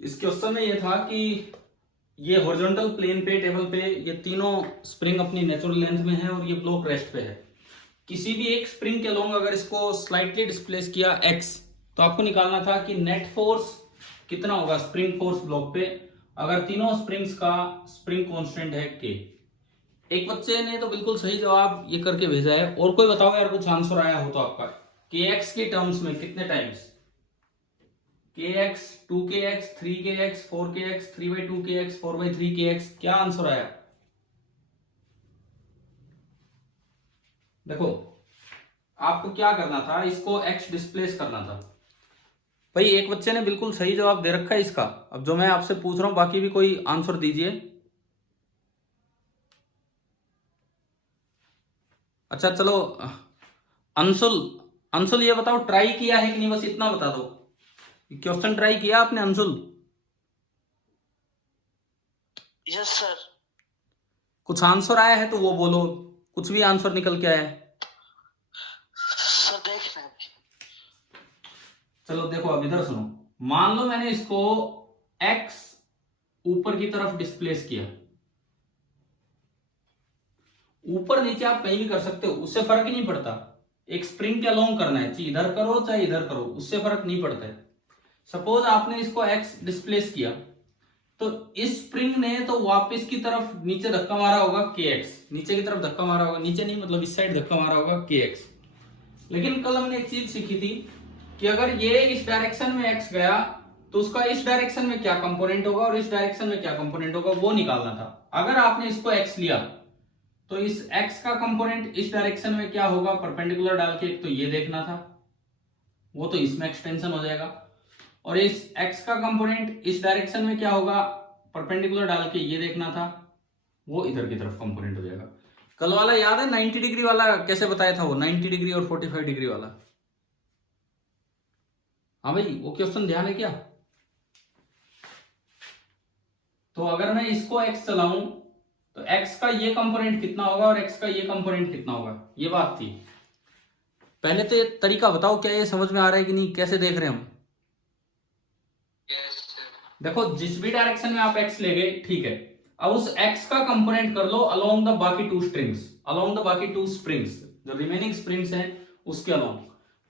इस क्वेश्चन में ये था कि ये हॉरिजॉन्टल प्लेन पे टेबल पे ये तीनों स्प्रिंग अपनी नेचुरल लेंथ में है और ये ब्लॉक रेस्ट पे है। किसी भी एक स्प्रिंग के अलोंग अगर इसको स्लाइटली डिस्प्लेस किया x, तो आपको निकालना था कि नेट फोर्स कितना होगा स्प्रिंग फोर्स ब्लॉक पे अगर तीनों स्प्रिंग्स का स्प्रिंग कांस्टेंट है k। एक बच्चे ने तो बिल्कुल सही जवाब ये करके भेजा है। और कोई बताओ यार कुछ आंसर आया हो तो आपका कि x के टर्म्स में कितने times kx 2kx 3kx 4kx 3/2kx 4/3kx, क्या आंसर आया? देखो आपको क्या करना था, इसको x डिस्प्लेस करना था। भाई एक बच्चे ने बिल्कुल सही जवाब दे रखा है इसका। अब जो मैं आपसे पूछ रहा हूं बाकी भी कोई आंसर दीजिए। अच्छा चलो, अंशुल, अंशुल ये बताओ ट्राई किया है कि नहीं, बस इतना बता दो। क्वेश्चन ट्राई किया आपने अंशुल? Yes sir. कुछ आंसर आया है तो वो बोलो, कुछ भी आंसर निकल के आया है। सर देखना है। चलो देखो अब इधर सुनो। मान लो मैंने इसको x ऊपर की तरफ डिस्प्लेस किया। ऊपर नीचे आप कहीं भी कर सकते हो, उससे फर्क ही नहीं पड़ता। एक स्प्रिंग के अलोंग करना है, चाहे इधर करो चाहे इधर करो, उससे फर्क नहीं पड़ता है। सपोज आपने इसको x डिस्प्लेस किया तो इस स्प्रिंग ने तो वापस की तरफ नीचे धक्का मारा होगा kx, नीचे की तरफ धक्का मारा होगा, नीचे नहीं मतलब इस साइड धक्का मारा होगा kx। लेकिन कल हमने एक चीज सीखी थी कि अगर ये इस डायरेक्शन में x गया तो उसका इस डायरेक्शन में क्या कंपोनेंट होगा और इस डायरेक्शन में क्या कंपोनेंट होगा वो निकालना था। अगर आपने इसको x लिया तो इस x का कंपोनेंट इस डायरेक्शन में क्या होगा परपेंडिकुलर डाल के, तो ये देखना था, वो तो इसमें एक्सटेंशन हो जाएगा। और इस x का कंपोनेंट इस डायरेक्शन में क्या होगा परपेंडिकुलर डाल के ये देखना था, वो इधर की तरफ कंपोनेंट हो जाएगा। कल वाला याद है 90 डिग्री वाला कैसे बताया था, वो 90 डिग्री और 45 डिग्री वाला? हाँ भाई वो क्वेश्चन ध्यान है क्या? तो अगर मैं इसको x चलाऊं तो x का ये कंपोनेंट कितना होगा और x का ये कंपोनेंट कितना होगा, ये बात थी। पहले तो ये तरीका बताओ, क्या ये समझ में आ रहा है कि नहीं, कैसे देख रहे हैं हम? देखो जिस भी डायरेक्शन में आप x ले गए ठीक है, अब उस x का कंपोनेंट कर लो अलोंग द बाकी टू स्ट्रिंग्स, अलोंग द बाकी टू स्प्रिंग्स, जो रिमेनिंग स्प्रिंग्स हैं उसके अलोंग।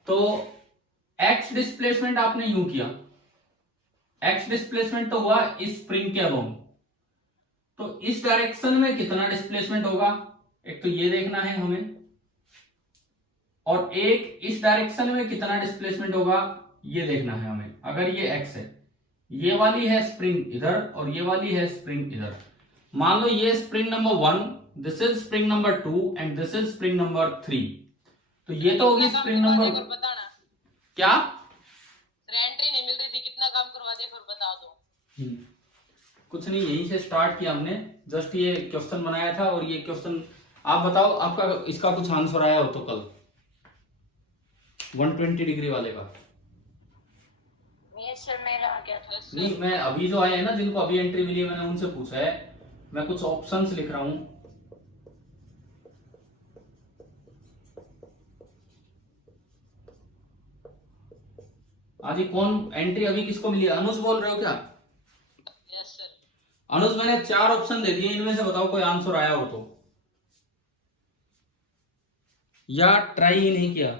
तो x डिस्प्लेसमेंट आपने यूं किया, x डिस्प्लेसमेंट तो हुआ इस स्प्रिंग के अलोंग, तो इस डायरेक्शन में कितना डिस्प्लेसमेंट होगा एक तो ये देखना है हमें, और एक इस डायरेक्शन में कितना डिस्प्लेसमेंट होगा ये देखना है हमें। अगर ये x है, ये वाली है स्प्रिंग इधर और ये वाली है स्प्रिंग इधर, मान लो ये spring number 1, this is spring number 2 and this is spring number 3, तो ये तो होगी स्प्रिंग नंबर क्या? एंट्री नहीं मिल रही थी, कितना काम करवा दे फिर बता दो। कुछ नहीं, यहीं से स्टार्ट किया हमने, जस्ट ये क्वेश्चन बनाया था। और ये क्वेश्चन आप बताओ आपका इसका कुछ आंसर आया हो तो कल 120 डिग्री वाले का? सर मेरा आ गया था। नहीं मैं अभी जो आए हैं ना जिनको अभी एंट्री मिली है मैंने उनसे पूछा है, मैं कुछ ऑप्शंस लिख रहा हूं। आज ये कौन एंट्री अभी किसको मिली है? अनुज बोल रहे हो क्या? Yes sir. अनुज मैंने 4 ऑप्शन दे दिए, इनमें से बताओ कोई आंसर आया हो तो, या ट्राई ही नहीं किया?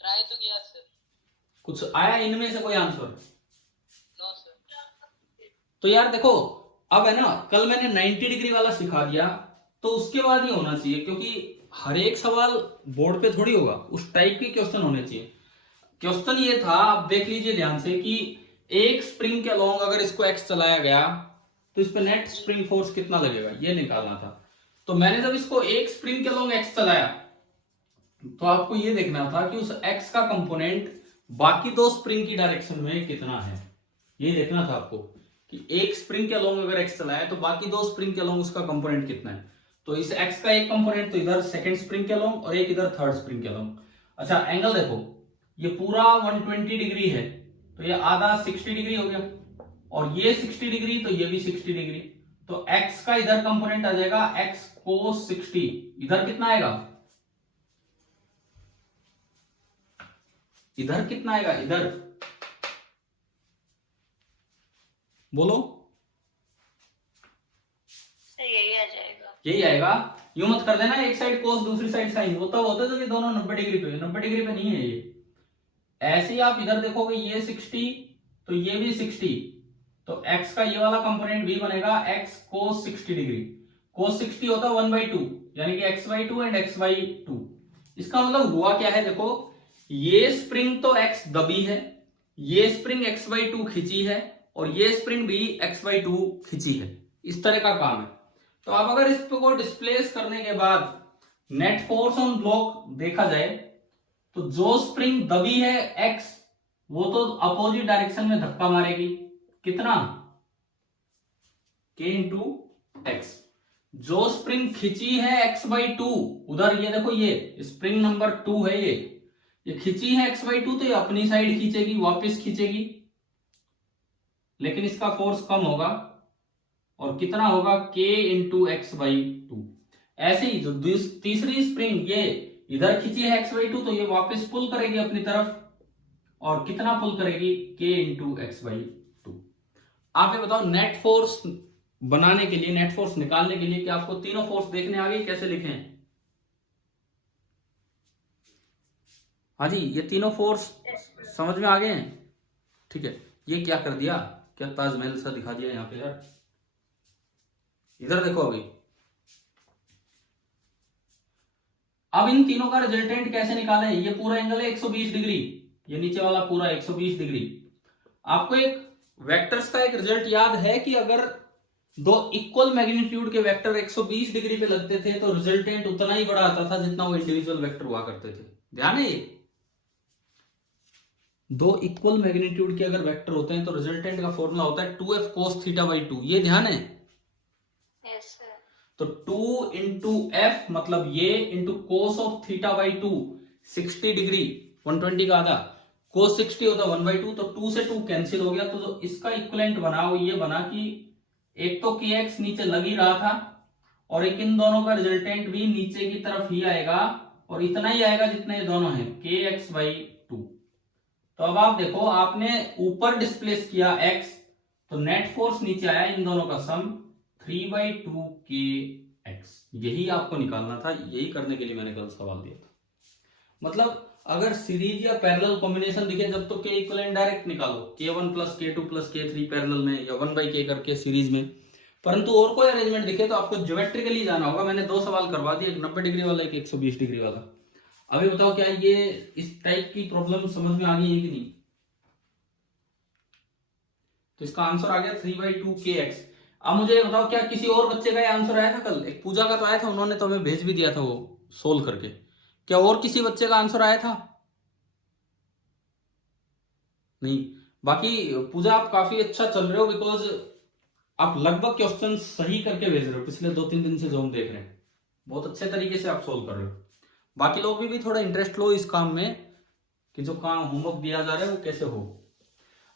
ट्राई तो किया सर। कुछ आया इनमें से कोई आंसर? No sir. तो यार देखो अब है ना, कल मैंने 90 डिग्री वाला सिखा दिया तो उसके बाद ही होना चाहिए, क्योंकि हर एक सवाल बोर्ड पे थोड़ी होगा, उस टाइप के क्वेश्चन होने चाहिए। क्वेश्चन ये था, आप देख लीजिए ध्यान से, कि एक स्प्रिंग के अलोंग अगर इसको x चलाया गया तो इस पे नेट स्प्रिंग फोर्स कितना लगेगा ये निकालना था। तो मैंने जब इसको एक स्प्रिंग के अलोंग x चलाया तो आपको ये देखना था कि उस x का कंपोनेंट बाकी दो स्प्रिंग की डायरेक्शन में कितना है, ये देखना था आपको कि एक स्प्रिंग के अलोंग अगर x चलाया तो बाकी दो स्प्रिंग के अलोंग उसका कंपोनेंट कितना है। तो इस x का एक कंपोनेंट तो इधर सेकंड स्प्रिंग के अलोंग और एक इधर थर्ड स्प्रिंग के अलोंग। अच्छा एंगल देखो, ये पूरा 120 डिग्री है तो ये आधा 60 डिग्री हो गया, और ये 60 डिग्री तो ये भी 60 डिग्री, तो x का इधर कंपोनेंट आ जाएगा x cos 60। इधर कितना आएगा, इधर कितना आएगा, इधर बोलो, सर यही आ जाएगा। यही आएगा। यूं मत कर देना एक साइड कोस दूसरी साइड साइन, वो तब होता है कि दोनों 90 डिग्री पे, 90 डिग्री पे नहीं है ये। ऐसे ही आप इधर देखोगे ये 60 तो ये भी 60, तो x का ये वाला कंपोनेंट भी बनेगा x cos 60 डिग्री। cos 60 होता है 1/2, यानी कि x/2 एंड x/2। इसका मतलब हुआ क्या है, देखो ये स्प्रिंग तो x दबी है, ये स्प्रिंग x/2 खिंची है, और ये स्प्रिंग भी x/2 खिंची है। इस तरह का काम है। तो अब अगर इसको डिस्प्लेस करने के बाद नेट फोर्स ऑन ब्लॉक देखा जाए, तो जो स्प्रिंग दबी है x, वो तो अपोजिट डायरेक्शन में धक्का मारेगी, कितना k इंटू एक्स। जो स्प्रिंग खिंची है x/2, उधर ये देखो ये स्प्रिंग नंबर 2 है, ये खिंची है x/2, तो ये अपनी साइड खींचेगी, वापस खींचेगी, लेकिन इसका फोर्स कम होगा, और कितना होगा k इंटू x/2। ऐसे ही जो तीसरी स्प्रिंग ये इधर खींची है x/2, तो ये वापस पुल करेगी अपनी तरफ, और कितना पुल करेगी k इंटू x/2। आप ये बताओ नेट फोर्स बनाने के लिए, नेट फोर्स निकालने के लिए, कि आपको तीनों फोर्स देखने आ गई, कैसे लिखें? हाँ जी, ये तीनों फोर्स समझ में आ गए हैं? ठीक है, ये क्या कर दिया, क्या ताजमहल सा दिखा दिया यहाँ पे यार। इधर देखो अभी, अब इन तीनों का रिजल्टेंट कैसे निकालें? ये पूरा एंगल है 120 डिग्री, ये नीचे वाला पूरा 120 डिग्री। आपको एक वेक्टर्स का एक रिजल्ट याद है कि अगर दो इक्वल मैग्नीट्यूड के वेक्टर 120 डिग्री पे लगते थे तो रिजल्टेंट उतना ही बड़ा आता था जितना वो इंडिविजुअल वेक्टर हुआ करते थे। ध्यान है ये, दो इक्वल मैग्नीट्यूड के अगर वेक्टर होते हैं तो रिजल्टेंट का फॉर्मूला होता है 2f cos θ/2। ये ध्यान है? Yes sir. तो 2 इंटू एफ मतलब ये इंटू कोस ऑफ θ/2 60 डिग्री, 120 का आधा, कोस 60 होता 1/2, तो 2 से 2 कैंसिल हो गया। तो जो इसका इक्विवेलेंट बना वो ये बना कि एक तो kx नीचे लग ही रहा था, और एक इन दोनों का रिजल्टेंट भी नीचे की तरफ ही आएगा, और इतना ही आएगा जितने ये दोनों हैं, kx/2। तो अब आप देखो, आपने ऊपर डिस्प्लेस किया x, तो नेट फोर्स नीचे आया इन दोनों का सम 3/2 kx। यही आपको निकालना था, यही करने के लिए मैंने कल सवाल दिया था। मतलब अगर सीरीज या पैरेलल कॉम्बिनेशन दिखे जब तो k इक्विवेलेंट डायरेक्ट निकालो, k1 plus k2 plus k3 parallel में, या 1/k करके सीरीज में। परंतु और कोई अरेंजमेंट दिखे तो आपको ज्योमेट्रिकली जाना होगा। मैंने दो सवाल करवा दिए, एक 90 डिग्री वाला, एक 120 डिग्री वाला। अभी बताओ क्या ये इस टाइप की प्रॉब्लम समझ में आ गई है कि नहीं? तो इसका आंसर आ गया 3/2 kx। अब मुझे बताओ, क्या किसी और बच्चे का ये आंसर आया था कल? एक पूजा का तो आया था, उन्होंने तो हमें भेज भी दिया था वो सोल्व करके। क्या और किसी बच्चे का आंसर आया था? नहीं। बाकी पूजा आप काफी अच्छा चल रहे हो, बिकॉज आप लगभग क्वेश्चन सही करके भेज रहे हो। पिछले 2-3 दिन से जो हम देख रहे हैं, बहुत अच्छे तरीके से आप सोल्व कर रहे हो। बाकी लोग भी थोड़ा इंटरेस्ट लो इस काम में, कि जो काम होमवर्क दिया जा रहा है वो कैसे हो।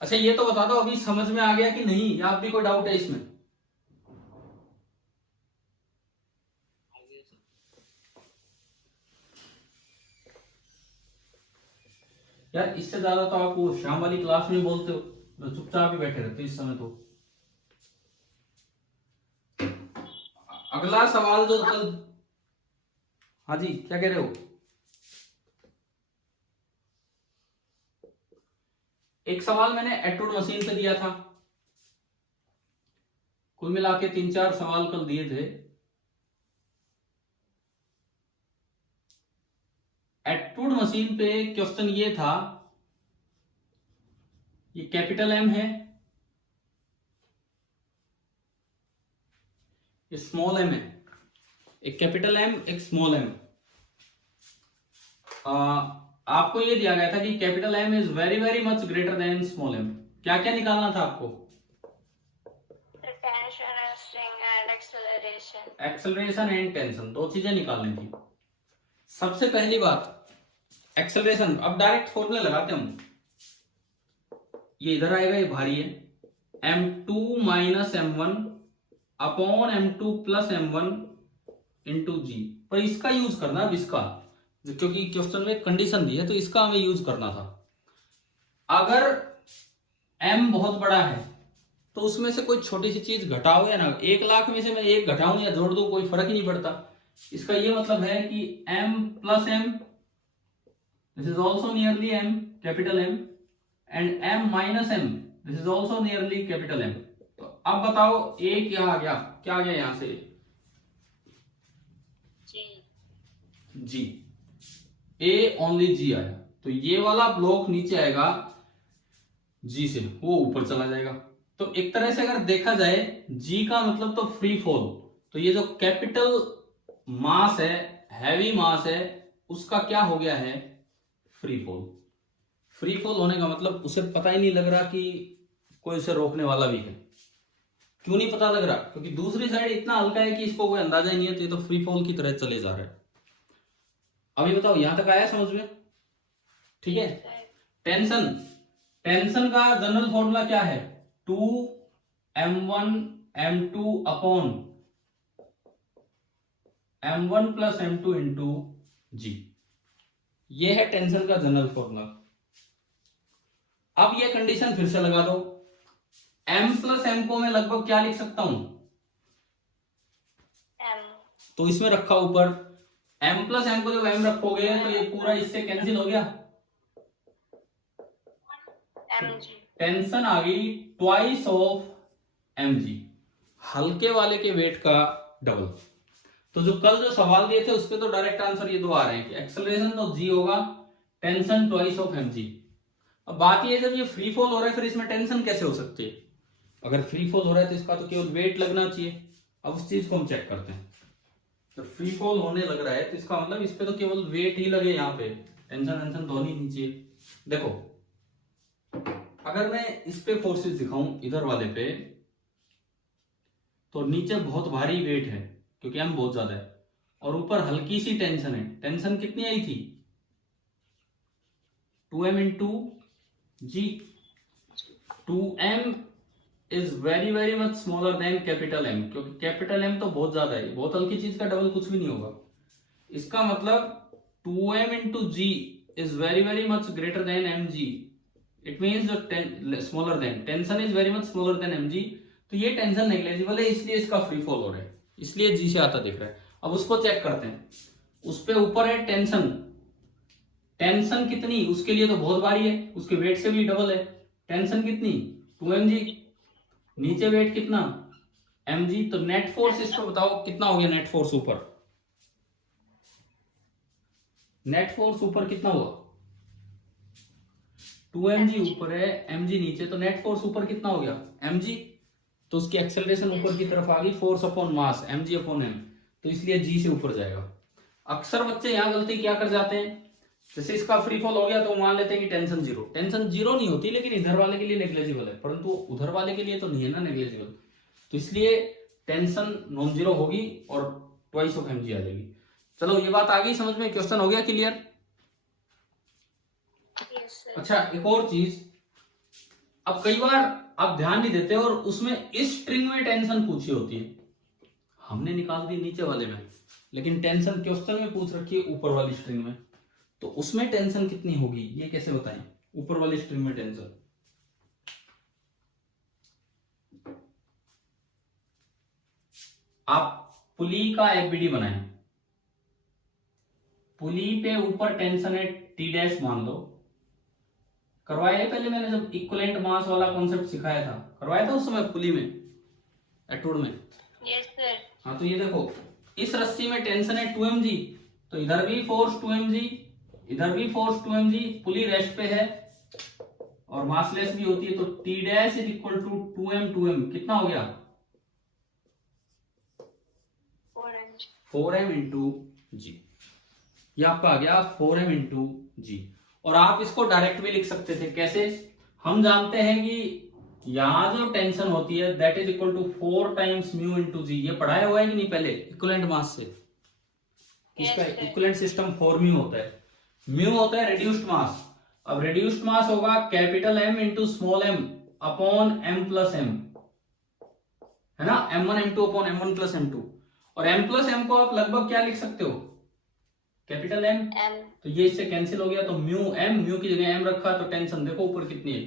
अच्छा ये तो बता दो, अभी समझ में आ गया कि नहीं, या आप भी कोई डाउट है इसमें? यार इससे ज्यादा तो आप वो शाम वाली क्लास में बोलते हो, तो चुपचाप ही बैठे रहते हो इस समय। तो अगला सवाल जो कल, हाँ जी क्या कह रहे हो? एक सवाल मैंने एटूड मशीन से दिया था, कुल मिला के 3-4 सवाल कल दिए थे। एटूड मशीन पे क्वेश्चन ये था, ये कैपिटल एम है, ये स्मॉल एम है, एक कैपिटल एम एक स्मॉल एम। आपको ये दिया गया था कि capital M is very very much greater than small M. क्या क्या निकालना था आपको? एक्सेलरेशन एंड टेंशन, दो चीजें निकालनी थी। सबसे पहली बात एक्सेलरेशन। अब डायरेक्ट फॉर्मूला लगाते हैं हम। ये इधर आएगा, ये भारी है, m2 minus m1 upon m2 plus m1 into g. पर इसका यूज करना अब, इसका, क्योंकि क्वेश्चन में कंडीशन दी है तो इसका हमें यूज करना था। अगर m बहुत बड़ा है तो उसमें से कोई छोटी सी चीज घटाओ या ना, 1,00,000 में से मैं 1 घटाऊं या जोड़ दूं कोई फर्क ही नहीं पड़ता। इसका ये मतलब है कि m plus m this is also nearly m capital M and m minus m this is also nearly capital M। तो अब बताओ a क्या आ गया, क्या आ गया यहां से जी। g, a ओनली g आया। तो ये वाला ब्लॉक नीचे आएगा g से, वो ऊपर चला जाएगा। तो एक तरह से अगर देखा जाए g का मतलब तो फ्री फॉल, तो ये जो कैपिटल मास है, हैवी मास है, उसका क्या हो गया है फ्री फॉल। फ्री फॉल होने का मतलब उसे पता ही नहीं लग रहा कि कोई उसे रोकने वाला भी है। क्यों नहीं पता लग रहा? क्योंकि दूसरी साइड इतना हल्का है कि इसको कोई अंदाजा ही नहीं है, तो ये तो फ्री फॉल की तरह चले जा रहा है। अभी बताओ यहां तक आया समझ में? ठीक है। टेंशन, टेंशन का जनरल फॉर्मूला क्या है? 2m1 m2 upon m1 plus m2 into g. ये है टेंशन का जनरल फॉर्मूला। अब ये कंडीशन फिर से लगा दो। m प्लस m को मैं लगभग क्या लिख सकता हूं? M। तो इसमें रखा ऊपर m प्लस m को जब m रखोगे तो ये पूरा इससे कैंसिल हो गया, mg। टेंशन आ गई ट्वाइस ऑफ mg, हल्के वाले के वेट का डबल। तो जो कल जो सवाल दिए थे उसपे तो डायरेक्ट आंसर ये दो आ रहे हैं कि एक्सेलरेशन तो g होगा, टेंशन ट्वाइस ऑफ mg। अब बात ये है जब ये फ्री फॉल हो रहा है फिर इसमें टेंशन कैसे हो सकती है? अगर फ्री फॉल हो रहा है तो इसका तो केवल वेट लगना चाहिए। अब उस चीज को हम चेक करते हैं। जब फ्री फॉल होने लग रहा है तो इसका मतलब इस पे तो केवल वेट ही लगे, यहाँ पे टेंशन तो होनी नहीं चाहिए। देखो अगर मैं इस पे फोर्सेस दिखाऊं इधर वाले पे, तो नीचे बहुत भारी वेट है क्योंकि m बहुत ज्यादा है, और ऊपर हल्की सी टेंशन है। टेंशन कितनी आई थी? 2m into G. 2m is very very much smaller than capital M, क्योंकि कैपिटल M तो बहुत ज्यादा है, बहुत हल्की चीज का डबल कुछ भी नहीं होगा। इसका मतलब 2m into G is very very much greater than mg। It means smaller than, tension is very much smaller than mg। तो ये टेंशन नेग्लेजिबल है, इसलिए इसका फ्री फॉल हो रहा है, इसलिए जी से आता दिख रहा है। अब उसको चेक करते हैं। उस पे ऊपर है टेंशन, टेंशन कितनी? उसके लिए तो बहुत भारी है, उसके वेट से भी डबल है। टेंशन कितनी? 2mg। नीचे वेट कितना? mg। तो नेट फोर्स इसको बताओ कितना हो गया? नेट फोर्स ऊपर, नेट फोर्स ऊपर कितना हुआ? 2mg ऊपर है, mg नीचे, तो नेट फोर्स ऊपर कितना हो गया? mg। तो उसकी एक्सेलरेशन ऊपर की तरफ आ गई, force upon mass mg upon m, तो इसलिए g से ऊपर जाएगा। अक्सर बच्चे यहाँ गलती क्या कर जाते हैं, जैसे इसका फ्री फॉल हो गया तो मान लेते हैं कि टेंशन जीरो। टेंशन जीरो नहीं होती, लेकिन इधर वाले के लिए नेग्लेजिबल है, परंतु उधर वाले के लिए तो नहीं है ना नेग्लेजिबल। तो इसलिए टेंशन नॉन जीरो होगी और ट्वाइस ऑफ mg आ जाएगी। चलो ये बात आ गई समझ में? क्वेश्चन हो गया क्लियर? अच्छा एक और चीज, अब कई बार आप ध्यान नहीं देते और उसमें इस स्ट्रिंग में टेंशन पूछी होती है, हमने निकाल दी नीचे वाले में, लेकिन टेंशन क्वेश्चन में पूछ रखी है ऊपर वाली स्ट्रिंग में। तो उसमें टेंशन कितनी होगी ये कैसे बताएं? ऊपर वाली स्ट्रिंग में टेंशन, आप पुली का एफबीडी बनाएं, पुली पे ऊपर टेंशन है टी डैश मान लो। करवाया है पहले मैंने जब इक्विवेलेंट मास वाला कॉन्सेप्ट सिखाया था, करवाया था उस समय पुली में, एटूड में। Yes sir. हाँ तो ये देखो इस रस्सी में टेंशन है 2mg, तो इधर भी फोर्स 2mg, इधर भी फोर्स 2mg, पुली रेस्ट पे है और मासलेस भी होती है, तो T dash is equal to 2m कितना हो गया? 4m into g. ये आपका आ गया 4m इंटू जी। और आप इसको डायरेक्ट भी लिख सकते थे, कैसे? हम जानते हैं कि यहां जो टेंशन होती है that is equal to 4 times mu into g. ये पढ़ाया हुआ है कि नहीं पहले इक्विवेलेंट मास से? इसका इक्विवेलेंट सिस्टम 4 म्यू होता है। म्यू होता है रिड्यूस्ड मास। अब रिड्यूस्ड मास होगा capital M into small m upon m plus m, है ना, m1 m2 upon m1 plus m2। और m प्लस m को आप लगभग क्या लिख सकते हो? Capital M। तो ये इससे कैंसिल हो गया, तो म्यू m, म्यू की जगह m रखा, तो टेंशन देखो ऊपर कितनी है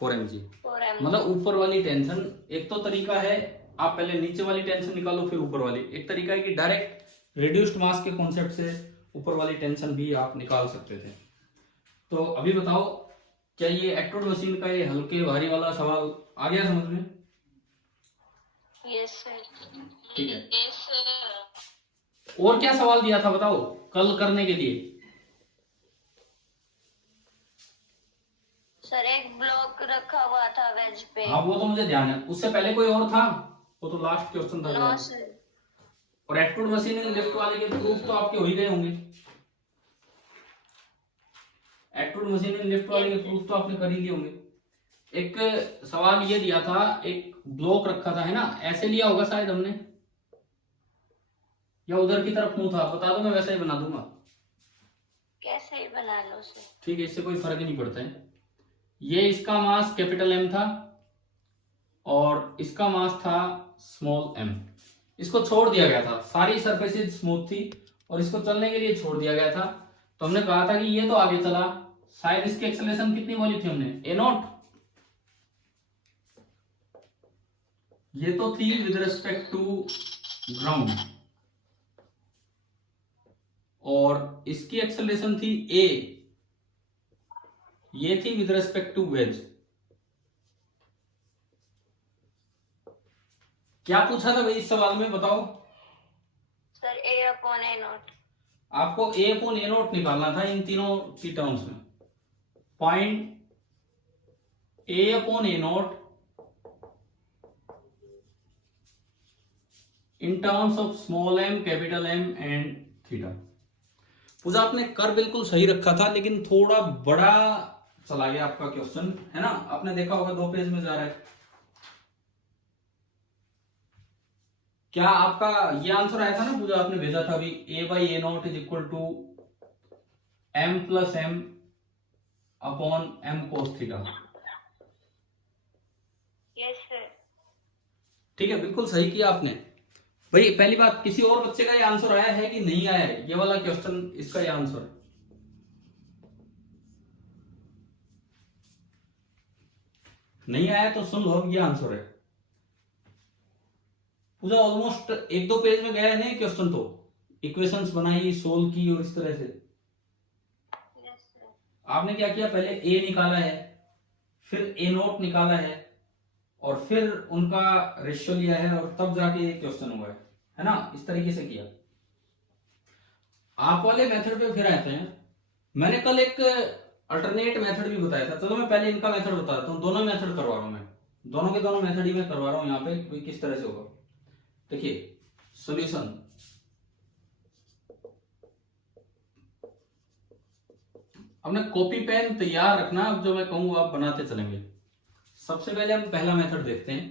4 mg। 4 मतलब ऊपर वाली टेंशन, एक तो तरीका है आप पहले नीचे वाली टेंशन निकालो फिर ऊपर वाली, एक तरीका है कि डायरेक्ट रिड्यूस्ड मास के कॉन्सेप्ट से ऊपर वाली टेंशन भी आप निकाल सकते थे। तो अभी बताओ, क्या ये एक्ट्रूड मशीन का ये हल्के भारी वाला सवाल आ गया समझ में? Yes sir. ठीक है, Yes, sir. और क्या सवाल दिया था बताओ कल करने के लिए? सर एक ब्लॉक रखा हुआ था वेज पे। हाँ वो तो मुझे ध्यान है, उससे पहले कोई और था? वो तो लास्ट क्वेश्चन था। No sir. और एक्ट्रूड मशीन इन लिफ्ट वाले के प्रूफ तो आपके हो ही गए होंगे। एक्ट्रूड मशीन इन लिफ्ट वाले के प्रूफ तो आपने कर ही लिए होंगे। एक सवाल ये दिया था, एक ब्लॉक रखा था है ना, ऐसे लिया होगा शायद हमने, या उधर की तरफ मुंह था, बता दो मैं वैसा ही बना दूंगा। कैसे ही बना लो सर। ठीक है, इससे कोई फर्क नहीं पड़ता है। ये इसका मास कैपिटल एम था और इसका मास था स्मॉल एम। इसको छोड़ दिया गया था, सारी सरफेसेज स्मूथ थी और इसको चलने के लिए छोड़ दिया गया था। तो हमने कहा था कि ये तो आगे चला, शायद इसकी एक्सेलरेशन कितनी बोली थी हमने? ए नॉट। ये तो थी विद रिस्पेक्ट टू ग्राउंड और इसकी एक्सेलरेशन थी ए, ये थी विद रिस्पेक्ट टू वेज। क्या पूछा था भाई इस सवाल में बताओ? Sir A upon a not. आपको ए अपॉन ए नॉट निकालना था इन तीनों की टर्म्स में। Point a upon a naught in terms of small m, capital M and theta. Pooja आपने कर बिल्कुल सही रखा था, लेकिन थोड़ा बड़ा चला गया आपका क्वेश्चन, है ना? आपने देखा होगा 2 पेज में जा रहा है। क्या आपका ये आंसर आया था ना पूजा, आपने भेजा था अभी, a by a naught is equal to m plus M upon M cos theta. Yes sir. ठीक है, बिल्कुल सही किया आपने भाई। पहली बात, किसी और बच्चे का ये आंसर आया है कि नहीं आया है? ये वाला क्वेश्चन, इसका ये आंसर नहीं आया तो सुन लो, ये आंसर है। पूजा ऑलमोस्ट 1-2 पेज में गया है नहीं क्वेश्चन, तो इक्वेशंस बनाई, सोल्व की और इस तरह से। Yes sir. आपने क्या किया, पहले ए निकाला है, फिर ए नोट निकाला है और फिर उनका रेशियो लिया है और तब जाके ये क्वेश्चन हुआ है ना? इस तरीके से किया। आप वाले मेथड पे फिर आते हैं। मैंने कल एक अल्टरनेट मेथड भी बताया था, चलो मैं पहले इनका मेथड बता देता हूँ। दोनों मेथड करवा रहा हूं मैं, दोनों के दोनों मेथड ही मैं करवा रहा हूं यहाँ पे, किस तरह से होगा। देखिए सॉल्यूशन, अपने कॉपी पेन तैयार रखना, अब जो मैं कहूँ आप बनाते चलेंगे। सबसे पहले हम पहला मेथड देखते हैं।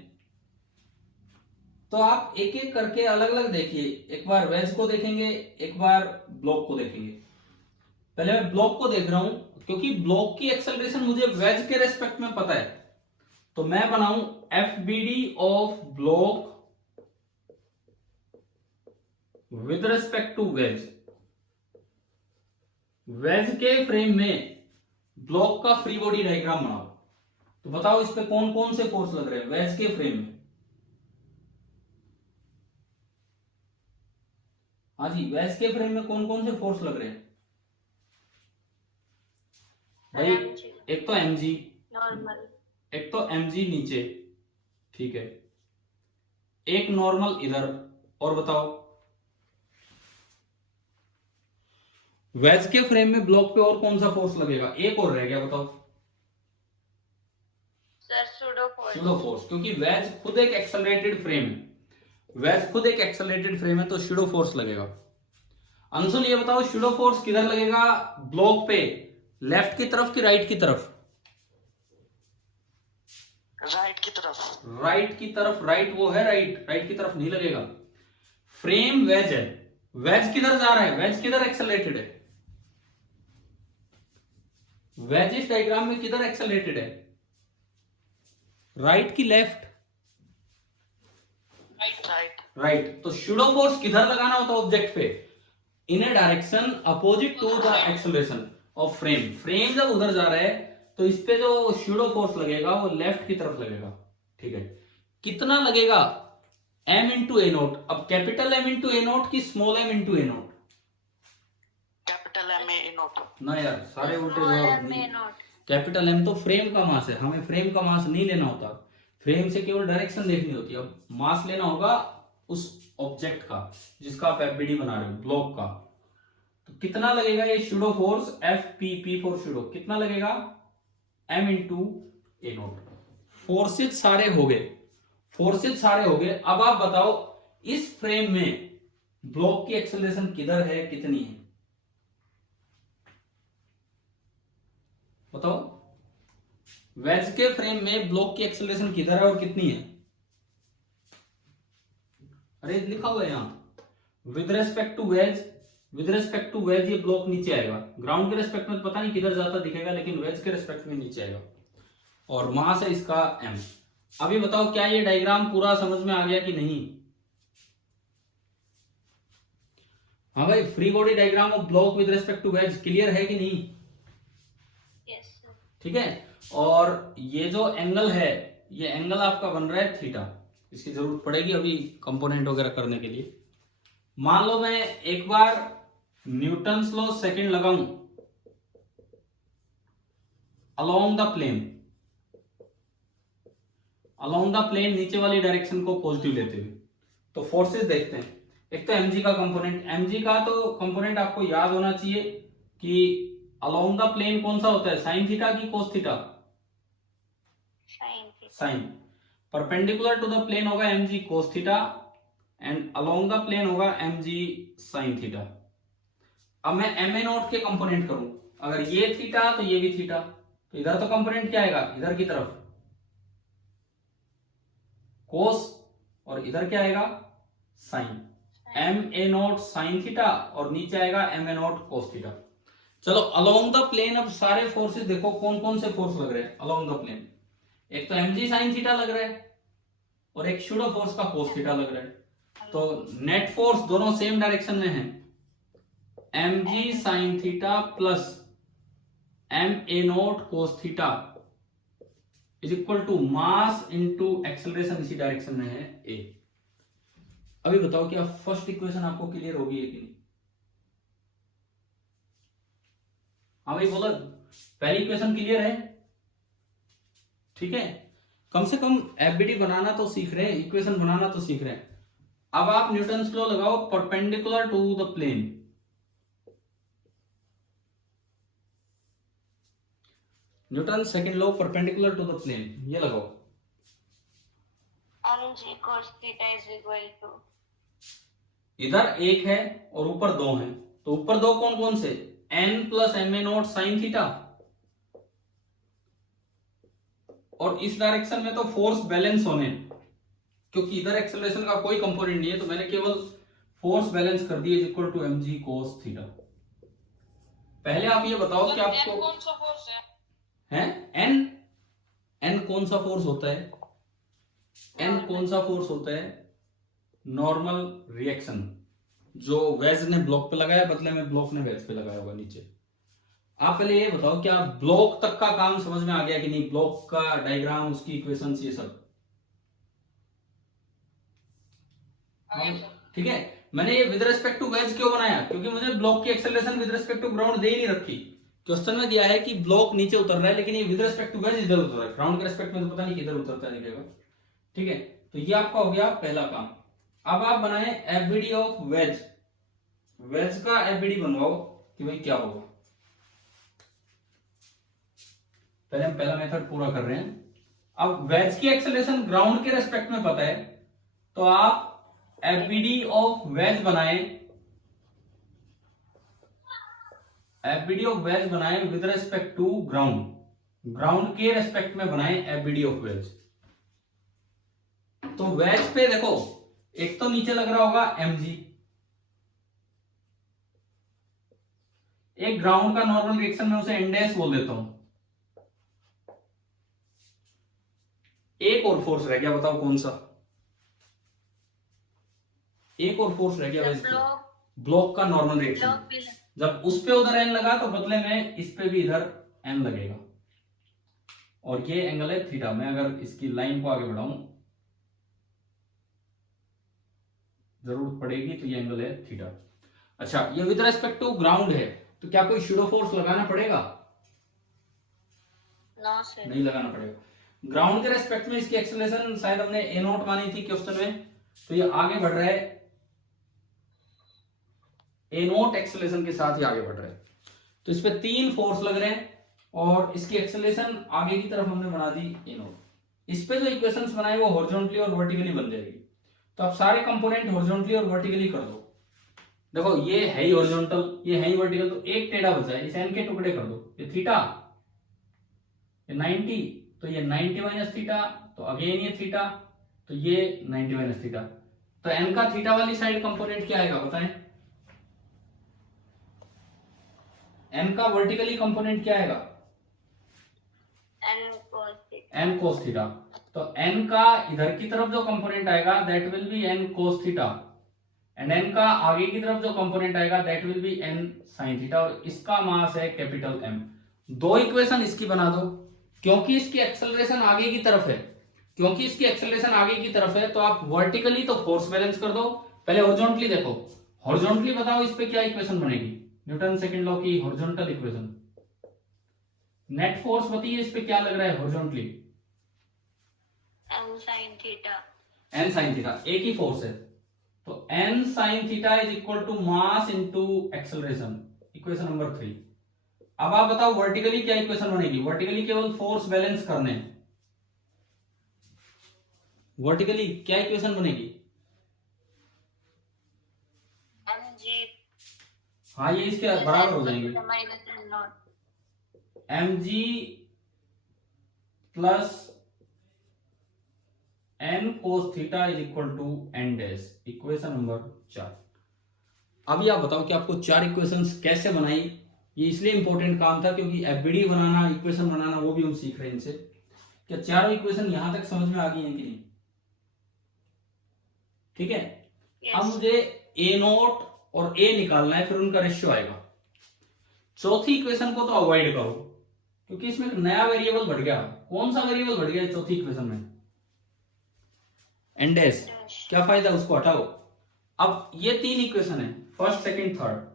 तो आप एक एक करके अलग अलग देखिए, एक बार वेज को देखेंगे, एक बार ब्लॉक को देखेंगे। पहले मैं ब्लॉक को देख रहा हूं क्योंकि ब्लॉक की एक्सेलरेशन मुझे वेज के रेस्पेक्ट में पता है। तो मैं बनाऊं FBD of block with respect to wedge. Wedge के फ्रेम में ब्लॉक का फ्री बॉडी डायग्राम बनाओ। तो बताओ इस पे कौन कौन से फोर्स लग रहे हैं वेज के फ्रेम में? हाँ जी, वेज के फ्रेम में कौन कौन से फोर्स लग रहे हैं भाई? एक तो mg नॉर्मल, एक तो mg नीचे, ठीक है, एक नॉर्मल इधर। और बताओ वेज के फ्रेम में ब्लॉक पे और कौन सा फोर्स लगेगा? एक और रह गया, बताओ। Sir pseudo force. Pseudo force, क्योंकि वेज खुद एक एक्सेलरेटेड फ्रेम है, वेज खुद एक एक्सेलरेटेड फ्रेम है, तो सूडो फोर्स लगेगा। अंशुल ये बताओ सूडो फोर्स किधर लगेगा ब्लॉक पे? लेफ्ट की तरफ कि राइट की तरफ? राइट की तरफ। राइट की तरफ। राइट वो है, राइट की तरफ नहीं लगेगा। फ्रेम वेज है, वेज किधर जा रहा है? वेज किधर एक्सेलरेटेड है? वेज इस डायग्राम में किधर एक्सेलरेटेड है? राइट की लेफ्ट? राइट। राइट। तो सूडो फोर्स किधर लगाना होता है ऑब्जेक्ट पे? In a direction opposite to the acceleration of frame. Frame जब उधर जा रहा है तो इस पे जो स्यूडो फोर्स लगेगा वो लेफ्ट की तरफ लगेगा, ठीक है। कितना लगेगा? m into a naught. अब capital M into a naught की small m into a naught? Capital M a naught. ना यार, सारे उल्टे Small जवाब m नहीं। a naught. कैपिटल M तो फ्रेम का मास है, हमें फ्रेम का मास नहीं लेना होता, फ्रेम से केवल डायरेक्शन देखनी होती है। अब मास लेना होगा उस ऑब्जेक्ट का जिसका आप एफबीडी बना रहे हो, ब्लॉक का। तो कितना लगेगा ये pseudo force F P, P for pseudo, कितना लगेगा? m into a note. Forces सारे हो गए, फोर्सेज सारे हो गए। अब आप बताओ इस फ्रेम में ब्लॉक की एक्सेलरेशन किधर है, कितनी है? बताओ, वेज के फ्रेम में ब्लॉक की एक्सेलरेशन किधर है और कितनी है? अरे लिखा हुआ है यहां, with respect to wedge, with respect to wedge ये ब्लॉक नीचे आएगा। ग्राउंड के रेस्पेक्ट में पता नहीं किधर जाता दिखेगा, लेकिन वेज के रेस्पेक्ट में नीचे आएगा। और मास है इसका m। अभी बताओ क्या ये डायग्राम पूरा समझ में आ गया कि नहीं? हाँ भाई, free body diagram of block with respect to wedge clear है कि नहीं? Yes, sir. ठीक है। और ये जो एंगल है, ये एंगल आपका बन रहा है थीटा। इसकी जरूरत पड़ेगी अभी कंपोनेंट वगैरह करने के लिए। मान लो मैं एक बार न्यूटन्स लॉ सेकंड लगाऊं along the plane, along the plane नीचे वाली डायरेक्शन को पॉजिटिव लेते हुए, तो फोर्सेस देखते हैं। एक तो mg का कंपोनेंट, mg का तो कंपोनेंट आपको याद होना चाहिए कि अलोंग द प्लेन कौन सा होता है, साइन थीटा की cos theta? Sin theta. Sine. Perpendicular to the plane होगा mg cos theta and along the plane होगा mg साइन थीटा। अब मैं ma नोट के कंपोनेंट करूं, अगर ये थीटा तो ये भी थीटा, तो इधर तो कंपोनेंट क्या आएगा, इधर की तरफ कोस, और इधर क्या आएगा, sine. ma naught sine theta और नीचे आएगा ma नोट कोस थीटा। चलो अलोंग द प्लेन अब सारे फोर्सेस देखो कौन कौन से फोर्स लग रहे हैं अलोंग द प्लेन। एक तो mg साइन थीटा लग रहा है और एक स्यूडो फोर्स का कोस थीटा लग रहा है। तो नेट फोर्स दोनों सेम डायरेक्शन में है, mg sine theta plus ma naught cos theta is equal to mass into acceleration, इसी डायरेक्शन में है a। अभी बताओ क्या फर्स्ट इक्वेशन आपको क्लियर होगी कि नहीं? हाँ भाई बोला, पहली इक्वेशन क्लियर है? ठीक है, कम से कम एफबीडी बनाना तो सीख रहे हैं, इक्वेशन बनाना तो सीख रहे हैं। अब आप न्यूटन्स लॉ लगाओ perpendicular to the plane. Newton second law perpendicular to the plane, ये लगाओ। mg cos theta is equal to इधर एक है और ऊपर दो हैं, तो ऊपर दो कौन कौन से, n plus ma naught sine theta, और इस डायरेक्शन में तो फोर्स बैलेंस होने, क्योंकि इधर एक्सेलरेशन का कोई कंपोनेंट नहीं है, तो मैंने केवल फोर्स बैलेंस कर दिया equal to mg cos theta. पहले आप ये बताओ कि आपको कौन सा फोर्स है? n कौन सा फोर्स होता है, n कौन सा फोर्स होता है, नॉर्मल रिएक्शन जो वेज ने ब्लॉक पे लगाया, बदले में ब्लॉक ने वेज पे लगाया होगा नीचे। आप पहले ये बताओ कि आप ब्लॉक तक का काम समझ में आ गया कि नहीं, ब्लॉक का डायग्राम, उसकी इक्वेशंस, ये सब? ठीक है। मैंने ये विद रेस्पेक्ट टू वेज क्यों बनाया, क्योंकि मुझे ब्लॉक की acceleration with respect to ground दे ही नहीं रखी। क्वेश्चन में दिया है कि ब्लॉक नीचे उतर रहा है, लेकिन ये विद रेस्पेक्ट टू वेज इधर उतर रहा है, ग्राउंड के रेस्पेक्ट में तो पता नहीं किधर उतरता है दिखेगा। ठीक है, तो ये आपका हो गया पहला काम। अब आप बनाए एफबीडी ऑफ वेज, वेज का एफबीडी बनवाओ कि भाई क्या होगा। पहले हम पहला मेथड पूरा कर रहे हैं। अब वेज की एक्सेलरेशन ग्राउंड के रेस्पेक्ट में पता है, तो आप एफबीडी ऑफ वेज बनाए, एफबीडी ऑफ वेज बनाए with respect to ground, ground के रेस्पेक्ट में बनाए एफबीडी ऑफ वेज। तो वेज पे देखो, एक तो नीचे लग रहा होगा mg, एक ग्राउंड का नॉर्मल रिएक्शन में उसे एंडेस बोल देता हूं। एक और फोर्स रह गया, बताओ कौन सा, एक और फोर्स रह गया वेज पे, ब्लॉक का नॉर्मल रिएक्शन। जब उस पे उधर n लगा तो बदले में इस पे भी इधर n लगेगा। और ये एंगल है थीटा। मैं अगर इसकी लाइन को आगे बढ़ाऊं, जरूरत पड़ेगी, तो ये एंगल है थीटा। अच्छा, ये विद रेस्पेक्ट टू ग्राउंड है, तो क्या कोई शूडो फोर्स लगाना पड़ेगा? No, sir. नहीं लगाना पड़ेगा। ग्राउंड के रेस्पेक्ट में इसकी एक्सेलरेशन शायद हमने ए नॉट मानी थी क्वेश्चन में, तो ये आगे बढ़ रहा है ए नॉट एक्सेलरेशन के साथ ही आगे बढ़ रहा है। तो इस पे 3 फोर्स लग रहे हैं और इसकी एक्सेलरेशन आगे की तरफ हमने बना दी ए नॉट। इस पे जो इक्वेशंस बनाए वो हॉरिजॉन्टली और वर्टिकली बन जाएगी। तो आप सारे कंपोनेंट हॉरिजॉन्टली और वर्टिकली कर दो। देखो ये है ही हॉरिजॉन्टल, ये है ही वर्टिकल, तो एक टेढ़ा बचा है, इस एन के टुकड़े कर दो। ये थीटा, ये 90, तो ये 90 माइनस थीटा, तो अगेन ये थीटा, तो ये 90 माइनस थीटा। तो एन का थीटा वाली साइड कंपोनेंट क्या आएगा बताएं? एन का वर्टिकली कंपोनेंट क्या आएगा? N cos theta. N cos theta. तो एन का इधर की तरफ जो कंपोनेंट आएगा that will be N cos theta, and N का आगे की तरफ जो कंपोनेंट आएगा that will be N sine theta, और इसका मास है कैपिटल एम। 2 इक्वेशन इसकी बना दो, क्योंकि इसकी एक्सेलरेशन आगे की तरफ है, क्योंकि इसकी एक्सेलरेशन आगे की तरफ है, तो आप वर्टिकली तो फोर्स बैलेंस कर दो। पहले हॉरिजॉन्टली देखो, हॉरिजॉन्टली बताओ इस पे क्या इक्वेशन बनेगी? न्यूटन सेकंड लॉ की हॉरिजॉन्टल इक्वेशन। नेट फोर्स बताइए इस पे क्या लग रहा है horizontally? N sin theta. N sine theta, एक ही फोर्स है, तो N sine theta is equal to mass into acceleration, equation number 3। अब आप बताओ वर्टिकली क्या इक्वेशन बनेगी? वर्टिकली केवल फोर्स बैलेंस करने, वर्टिकली क्या इक्वेशन बनेगी? Mg हाँ, ये इसके बराबर हो जाएंगे, minus N naught. mg plus N cos theta is equal to N dash, equation number 4। अभी आप बताओ कि आपको 4 इक्वेशंस कैसे बनाई। ये इसलिए इंपॉर्टेंट काम था क्योंकि एफबीडी बनाना, इक्वेशन बनाना वो भी हम सीख रहे हैं इनसे। क्या चारों इक्वेशन यहां तक समझ में आ गई हैं कि नहीं? ठीक है। Yes. अब मुझे ए नोट और ए निकालना है, फिर उनका रेशियो आएगा। चौथी इक्वेशन को तो अवॉइड करो क्योंकि इसमें एक नया वेरिएबल बढ़ गया। कौन सा वेरिएबल बढ़ गया चौथी इक्वेशन में? N dash. क्या फायदा, उसको हटाओ। अब ये 3 इक्वेशन है, फर्स्ट सेकंड थर्ड।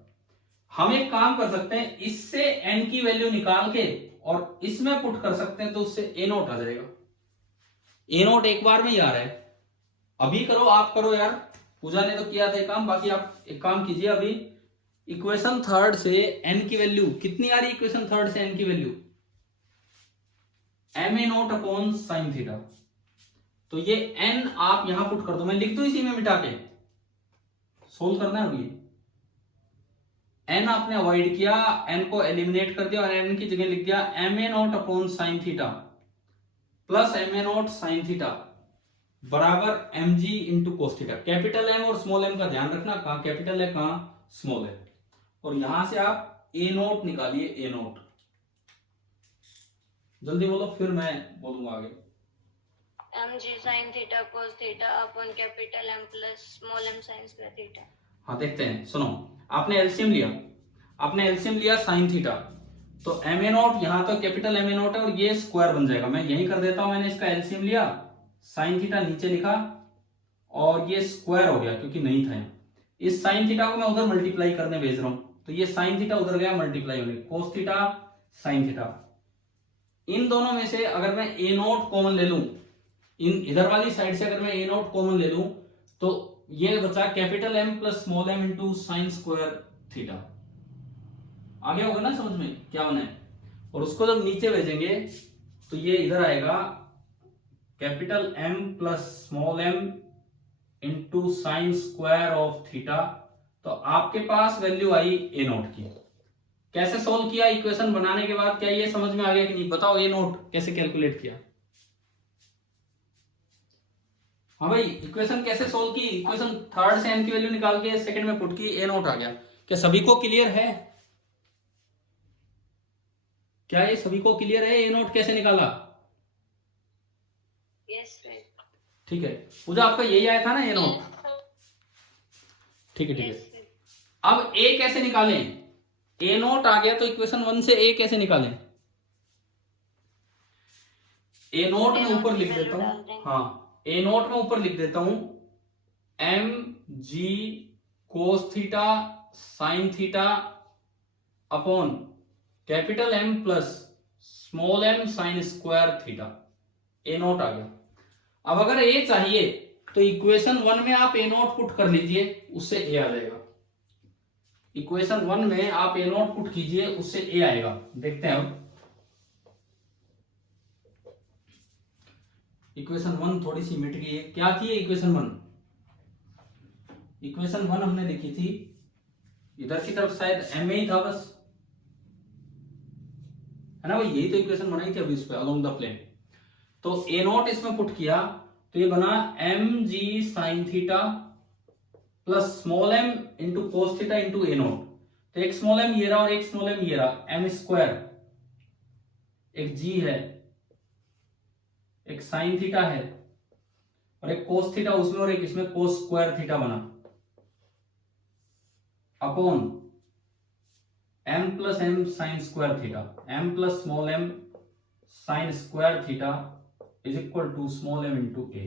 हम एक काम कर सकते हैं, इससे एन की वैल्यू निकाल के और इसमें पुट कर सकते हैं, तो उससे ए नोट आ जाएगा। ए नोट एक बार में ही आ रहा है। अभी करो, आप करो यार, पूजा ने तो किया था काम, बाकी आप एक काम कीजिए। अभी इक्वेशन थर्ड से एन की वैल्यू कितनी आ रही है? इक्वेशन थर्ड से एन की value M a naught upon sine theta. तो ये एन आप यहां पुट कर दो, मैं लिख दूं इसी में मिटा के, सोल्व करना है। अभी एन आपने अवॉइड किया, एन को एलिमिनेट कर दिया और एन की जगह लिख दिया m a naught upon sine theta plus m a naught sine theta बराबर m g into cos theta. Capital M और स्मॉल एम का ध्यान रखना, कहां कैपिटल है कहां स्मॉल है। और यहां से आप ए नोट निकालिए, ए नोट जल्दी बोलो, फिर मैं बोलूंगा आगे। Mg sin theta cos theta upon capital M plus small m sin square theta. हाँ देखते हैं, सुनो। आपने एलसीएम लिया, आपने एलसीएम लिया साइन थीटा, तो एम ए नोट यहां तो कैपिटल एम ए नोट है और ये स्क्वायर बन जाएगा। मैं यही कर देता हूं, मैंने इसका एलसीएम लिया, साइन थीटा नीचे लिखा और ये स्क्वायर हो गया क्योंकि नहीं था। इस साइन थीटा को मैं उधर मल्टीप्लाई करने भेज रहा हूं, तो ये साइन थीटा उधर गया मल्टीप्लाई होने, कोस थीटा साइन थीटा। इन दोनों में से अगर मैं ए नोट कॉमन ले लूं, इन इधर वाली साइड से अगर मैं ए नोट कॉमन ले लूं, तो ये बचा capital M plus small M into sine square theta. आगे होगा ना समझ में क्या बना है? और उसको जब नीचे भेजेंगे तो ये इधर आएगा capital M plus small M into sine square of theta. तो आपके पास वैल्यू आई ए नोट की। कैसे सोल्व किया इक्वेशन बनाने के बाद? क्या ये समझ में आ गया कि नहीं? बताओ ए नोट कैसे कैलकुलेट किया? हाँ भाई, इक्वेशन कैसे सोल्व की? इक्वेशन थर्ड से एन की वैल्यू निकाल के सेकंड में पुट की, ए नोट आ गया। क्या सभी को क्लियर है? क्या ये सभी को क्लियर है? ए नोट कैसे निकाला? Yes, sir. ठीक है पूजा, आपका यही आया था ना ए नोट? ठीक है ठीक Yes, है। sir. अब ए कैसे निकालें? ए नोट आ गया तो इक्वेशन 1 से ए कैसे निकालें? ए नोट में A0 ऊपर की लिख value देता डाल हूँ, देंगे। हाँ ए नोट में ऊपर लिख देता हूँ m g cos theta sine theta upon capital M plus small M sine square theta. A naught आ गया। अब अगर ए चाहिए तो इक्वेशन 1 में आप ए नोट पुट कर लीजिए, उससे ए आ जाएगा। इक्वेशन 1 में आप ए नोट पुट कीजिए, उससे ए आएगा। देखते हैं अब इक्वेशन 1 थोड़ी सी मिट गई है। क्या थी इक्वेशन 1? इक्वेशन 1 हमने लिखी थी इधर की तरफ शायद एम ही था बस, है ना भाई? यही तो इक्वेशन बनाई थी अभी इस पे अलोंग द प्लेन। तो ए नोट इसमें पुट किया तो ये बना m ji sine theta plus small M into cos theta into a naught. तो एक स्मॉल एम ये रहा और एक स्मॉल एम ये रहा, एम स्क्वायर, एक जी है, एक साइन थीटा है और एक कोस थीटा उसमें और एक इसमें, कोस स्क्वायर थीटा बना upon m plus m sine square theta, m plus small M sine square theta is equal to small M into a.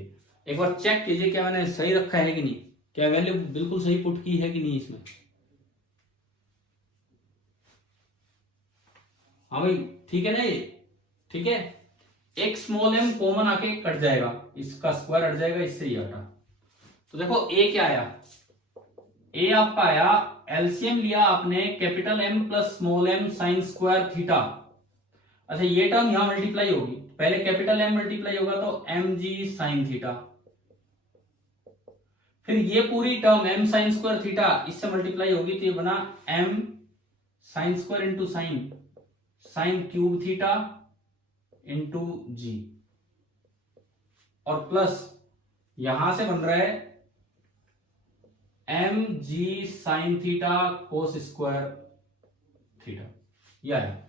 एक बार चेक कीजिए क्या मैंने सही रखा है कि नहीं, क्या वैल्यू बिल्कुल सही पुट की है कि नहीं इसमें। हाँ भाई ठीक है ना ये? ठीक है, एक स्मॉल एम कॉमन आके कट जाएगा, इसका स्क्वायर हट जाएगा, इससे ही हटा। तो देखो ए क्या आया, ए आपका आया, एलसीएम लिया आपने capital M plus small M sine square theta. अच्छा ये टर्म यहां मल्टीप्लाई होगी, पहले कैपिटल एम मल्टीप्लाई होगा तो एम जी साइन थीटा, फिर ये पूरी term m sine square theta इससे मल्टीप्लाई होगी तो ये बना m sine square into sine, sine cube theta into g, और प्लस यहां से बन रहा है एम जी sine theta cos square theta. यह है।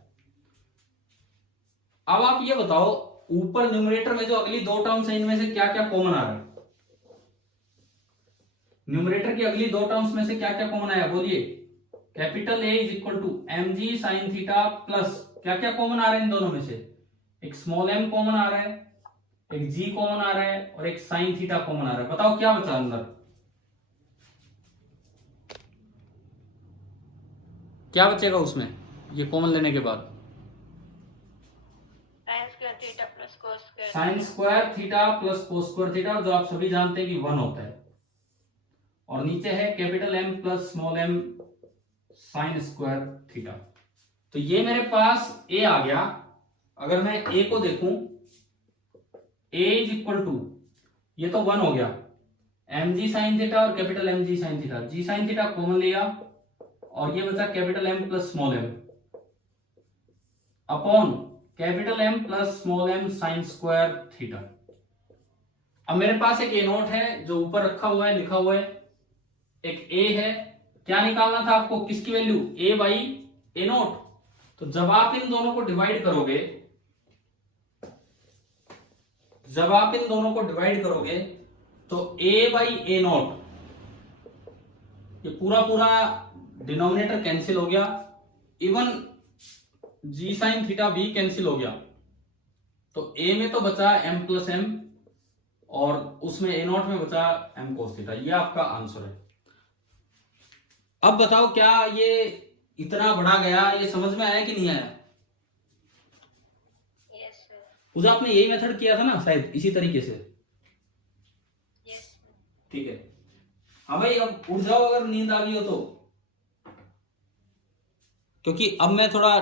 अब आप ये बताओ ऊपर न्यूमरेटर में जो अगली दो टर्म्स है इनमें से क्या क्या कॉमन आ रहा है? न्यूमरेटर की अगली दो टर्म्स में से क्या क्या कॉमन आया बोलिए? Capital A is equal to M ji sine theta plus क्या क्या कॉमन आ रहा है इन दोनों में से? एक स्मॉल एम कॉमन आ रहा है, एक जी कॉमन आ रहा है और एक साइन थीटा कॉमन आ रहा है। बताओ क्या बचा अंदर? क्या बचेगा उसमें ये कॉमन लेने के बाद? Sign square theta plus cos square, sign square theta plus cos square theta, जो आप सभी जानते हैं कि 1 होता है, और नीचे है capital M plus small M sine square theta. तो ये मेरे पास ए आ गया। अगर मैं ए को देखूं, ए इज इक्वल टू, ये तो 1 हो गया, एम जी साइन थीटा और कैपिटल एम जी sine theta, g sine theta common लिया और ये बचा capital M plus small m upon capital M plus small M sine square theta. अब मेरे पास एक ए नोट है जो ऊपर रखा हुआ है, लिखा हुआ है, एक ए है। क्या निकालना था आपको? किसकी value? A by A naught. तो जब आप इन दोनों को डिवाइड करोगे, जब आप इन दोनों को डिवाइड करोगे तो ए बाई ए नोट, ये पूरा पूरा डिनोमिनेटर कैंसिल हो गया, इवन जी साइन थीटा भी कैंसिल हो गया। तो ए में तो बचा एम प्लस एम और उसमें ए नोट में बचा एम कोस थीटा। ये आपका आंसर है। अब बताओ क्या ये इतना बढ़ा गया, ये समझ में आया कि नहीं आया? यस सर, उस आपने यही मेथड किया था ना शायद इसी तरीके से। यस ठीक है। हाँ भाई अब उठ जाओ अगर नींद आ गई हो तो, क्योंकि अब मैं थोड़ा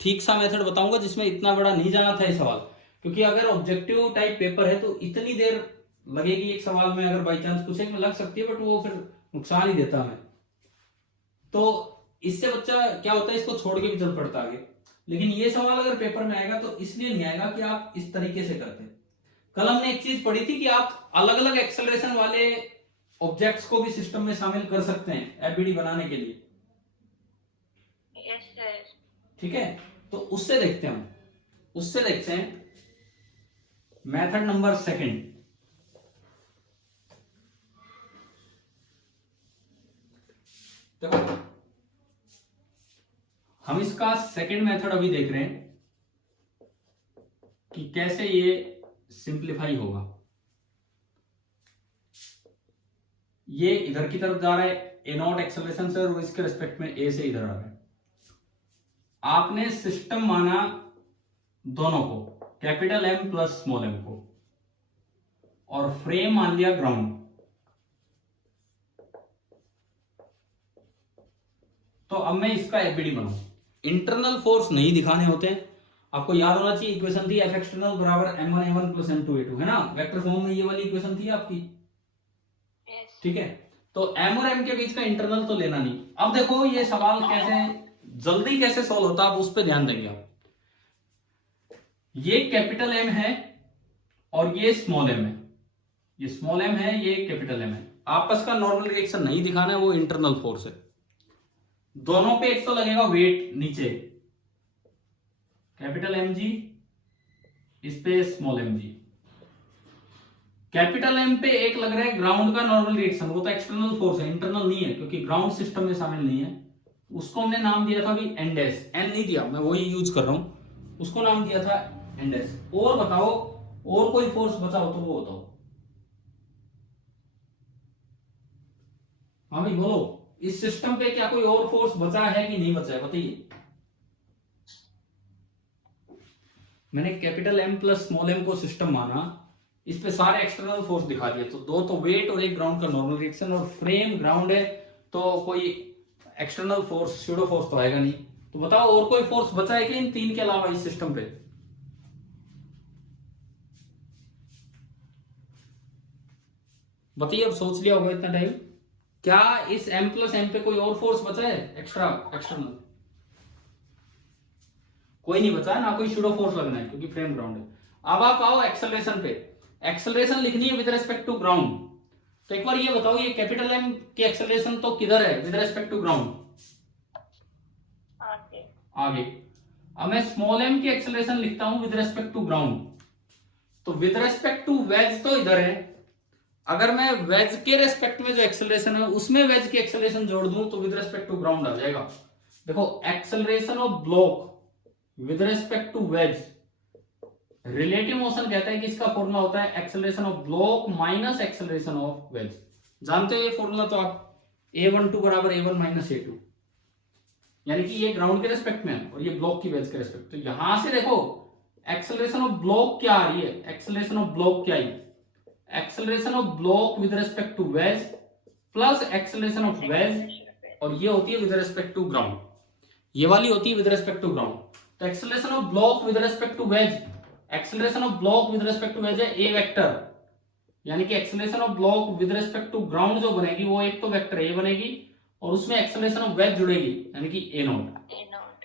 ठीक सा मेथड बताऊंगा जिसमें इतना बड़ा नहीं जाना था ये सवाल। क्योंकि अगर ऑब्जेक्टिव टाइप पेपर है तो इतनी देर लगेगी एक सवाल में, अगर बाई चांस कुछ एक में लग सकती है बट वो फिर नुकसान ही देता हमें। तो इससे बच्चा क्या होता है, इसको छोड़ के भी चल पड़ता आगे। लेकिन ये सवाल अगर पेपर में आएगा तो इसलिए नहीं आएगा कि आप इस तरीके से करते। कल हमने एक चीज पढ़ी थी कि आप अलग अलग एक्सेलरेशन वाले ऑब्जेक्ट्स को भी सिस्टम में शामिल कर सकते हैं एफबीडी बनाने के लिए। यस सर, ठीक है, तो उससे देखते हैं हम, उससे देखते हैं मेथड नंबर 2। देखो हम इसका सेकंड मेथड अभी देख रहे हैं कि कैसे ये सिंप्लीफाई होगा। ये इधर की तरफ जा रहा है ए नॉट एक्सेलरेशन से, और इसके रिस्पेक्ट में ए से इधर आ रहा है। आपने सिस्टम माना दोनों को, capital M plus small M को, और फ्रेम मान लिया ग्राउंड। तो अब मैं इसका एफबीडी बनाऊं। इंटरनल फोर्स नहीं दिखाने होते, आपको याद होना चाहिए इक्वेशन थी एफ एक्सटर्नल बराबर m1a1 प्लस m2a2, है ना, वेक्टर फॉर्म में ये वाली इक्वेशन थी आपकी। Yes. ठीक है, तो m और m के बीच का इंटरनल तो लेना नहीं। अब देखो ये सवाल कैसे जल्दी कैसे सॉल्व होता है, आप उस पर ध्यान देंगे आप। ये कैपिटल एम है और ये स्मॉल एम है, ये स्मॉल एम है, ये कैपिटल एम है। आपस का नॉर्मल रिएक्शन नहीं दिखाना है, वो इंटरनल फोर्स है। दोनों पे एक तो लगेगा वेट नीचे, कैपिटल एम जी, इस पे small M G. Capital M पे एक लग रहा है ग्राउंड का नॉर्मल रिएक्शन, वो तो एक्सटर्नल फोर्स है, इंटरनल नहीं है, क्योंकि ग्राउंड सिस्टम में शामिल नहीं है। उसको हमने नाम दिया था भी एन डैश, एन नहीं दिया, मैं वही यूज कर रहा हूं, उसको नाम दिया था एन डैश। और बताओ, और कोई फोर्स बचा हो तो वो बताओ। हाँ भाई बोलो, इस सिस्टम पे क्या कोई और फोर्स बचा है कि नहीं बचा है, बताइए। मैंने capital M plus small M को सिस्टम माना, इस पे सारे एक्सटर्नल फोर्स दिखा दिए, तो दो तो वेट और एक ग्राउंड का नॉर्मल रिएक्शन, और फ्रेम ग्राउंड है तो कोई एक्सटर्नल फोर्स स्यूडो फोर्स तो आएगा नहीं। तो बताओ और कोई फोर्स बचा है कि इन तीन के अलावा इस सिस्टम पे? बताइए, अब सोच लिया होगा इतना टाइम, क्या इस m प्लस एम पे कोई और फोर्स बचा है एक्स्ट्रा एक्सटर्नल? कोई नहीं बचा है ना, कोई शूडो फोर्स लगना है क्योंकि फ्रेम ग्राउंड है। अब आप आओ एक्सेलरेशन पे, एक्सेलरेशन लिखनी है विद रेस्पेक्ट टू ग्राउंड। तो एक बार ये बताओ, ये कैपिटल एम की एक्सेलरेशन तो किधर है विद रेस्पेक्ट टू ग्राउंड? आगे। आगे। अब मैं स्मॉल एम की एक्सेलरेशन लिखता हूं विद रेस्पेक्ट टू ग्राउंड, तो विद रेस्पेक्ट टू वेज तो इधर है। अगर मैं वेज के रेस्पेक्ट में जो एक्सेलरेशन है उसमें वेज की एक्सेलरेशन जोड़ दूं तो विद रेस्पेक्ट टू ग्राउंड आ जाएगा। देखो, acceleration of block with respect to wedge, relative motion कहता है कि इसका फॉर्मूला होता है acceleration of block minus acceleration of wedge. जानते हो ये फॉर्मूला तो आप, a12 बराबर a1 माइनस a2, यानी कि ये ग्राउंड के रेस्पेक्ट में है और ये ब्लॉक की वेज के रेस्पेक्ट। तो यहां से देखो एक्सेलरेशन ऑफ ब्लॉक क्या आ रही है, एक्सेलरेशन ऑफ ब्लॉक क्या आई, acceleration of block with respect to wedge plus acceleration of wedge, और ये होती है विद रेस्पेक्ट टू ग्राउंड, ये वाली होती है विद रेस्पेक्ट टू ग्राउंड। तो acceleration of block with respect to wedge, acceleration of block with respect to wedge है ए वेक्टर, यानी कि acceleration of block with respect to ground जो बनेगी वो एक तो वेक्टर ए बनेगी और उसमें एक्सेलरेशन ऑफ वेज जुड़ेगी यानी कि ए नॉट।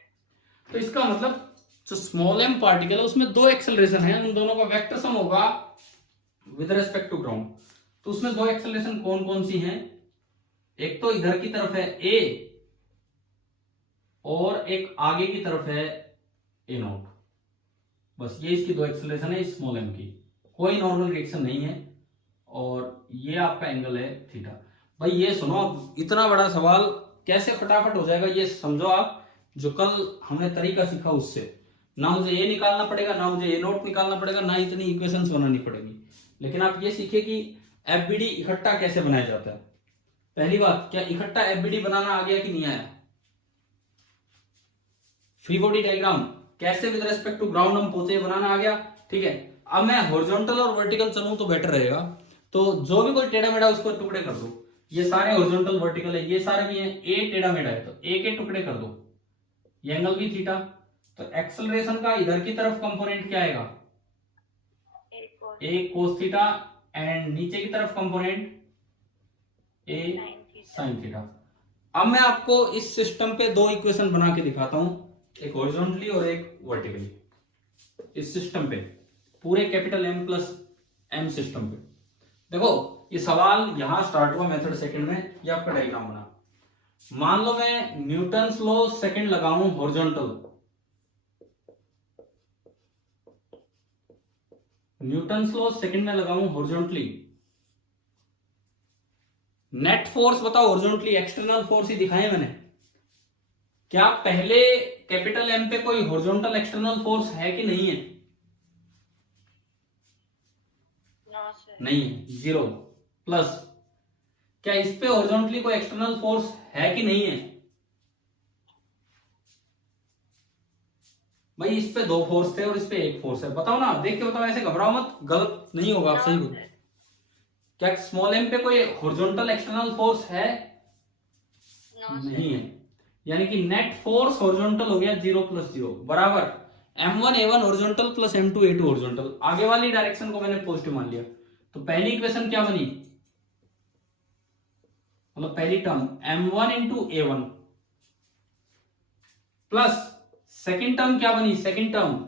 तो इसका मतलब जो स्मॉल एम पार्टिकल है उसमें दो एक्सेलरेशन है, उन दोनों का वेक्टर सम होगा विद रेस्पेक्ट टू ग्राउंड। तो उसमें दो एक्सेलरेशन कौन कौन सी हैं, एक तो इधर की तरफ है ए और एक आगे की तरफ है ए नॉट। बस ये इसकी दो एक्सेलरेशन है स्मॉल एम की, कोई नॉर्मल रिएक्शन नहीं है, और ये आपका एंगल है थीटा। भाई ये सुनो, इतना बड़ा सवाल कैसे फटाफट हो जाएगा ये समझो आप, जो कल हमने तरीका सीखा उससे। ना मुझे ए निकालना पड़ेगा, ना मुझे ए नॉट निकालना पड़ेगा, ना इतनी इक्वेशंस बनानी पड़ेगी, लेकिन आप ये सीखे कि एफबीडी इकट्ठा कैसे बनाया जाता है। पहली बात, क्या इकट्ठा एफबीडी बनाना आ गया कि नहीं आया? फ्री बॉडी डायग्राम कैसे विद रेस्पेक्ट टू ग्राउंड हम पहुंचे बनाना आ गया, ठीक है। अब मैं हॉरिजॉन्टल और वर्टिकल चलूं तो बेटर रहेगा, तो जो भी कोई टेढ़ा मेढ़ा उसको टुकड़े कर दो। ये सारे हॉरिजॉन्टल वर्टिकल है, ये सारे भी हैं, ए टेढ़ा मेढ़ा है तो ए के टुकड़े कर दो, ये एंगल भी थीटा। तो एक्सेलरेशन का इधर की तरफ कंपोनेंट क्या आएगा, ए कोस थीटा, एंड नीचे की तरफ कंपोनेंट ए साइन थीटा। अब मैं आपको इस सिस्टम पे दो इक्वेशन बना के दिखाता हूं, एक हॉरिजॉन्टली और एक वर्टिकली, इस सिस्टम पे, पूरे capital M plus M system पे। देखो ये सवाल यहां स्टार्ट हुआ मेथड सेकंड में, ये आपका डायग्राम बना। मान लो मैं न्यूटन्स लॉ सेकंड लगाऊं हॉरिजॉन्टल, न्यूटन्स लॉ सेकंड में लगाऊं हॉरिजॉन्टली, नेट फोर्स बताओ हॉरिजॉन्टली, एक्सटर्नल फोर्स ही दिखाए मैंने। क्या पहले कैपिटल एम पे कोई हॉरिजॉन्टल एक्सटर्नल फोर्स है कि नहीं है? No sir. नहीं है, 0 प्लस क्या इस पे हॉरिजॉन्टली कोई एक्सटर्नल फोर्स है कि नहीं है? भाई इस पे 2 फोर्स थे और इस पे 1 फोर्स है, बताओ ना, देख के बताओ, ऐसे घबराओ मत, गलत नहीं होगा, आप सही नो बोलो। सर। क्या स्मॉल m पे कोई हॉरिजॉन्टल एक्सटर्नल फोर्स है? No sir. नहीं है, यानी कि नेट फोर्स हॉरिजॉन्टल हो गया 0 प्लस 0 बराबर m1a1 horizontal plus m2a2 horizontal. आगे वाली डायरेक्शन को मैंने पॉजिटिव मान लिया, तो पहली इक्वेशन क्या बनी, मतलब पहली term m1 into a1 plus second term क्या बनी, second term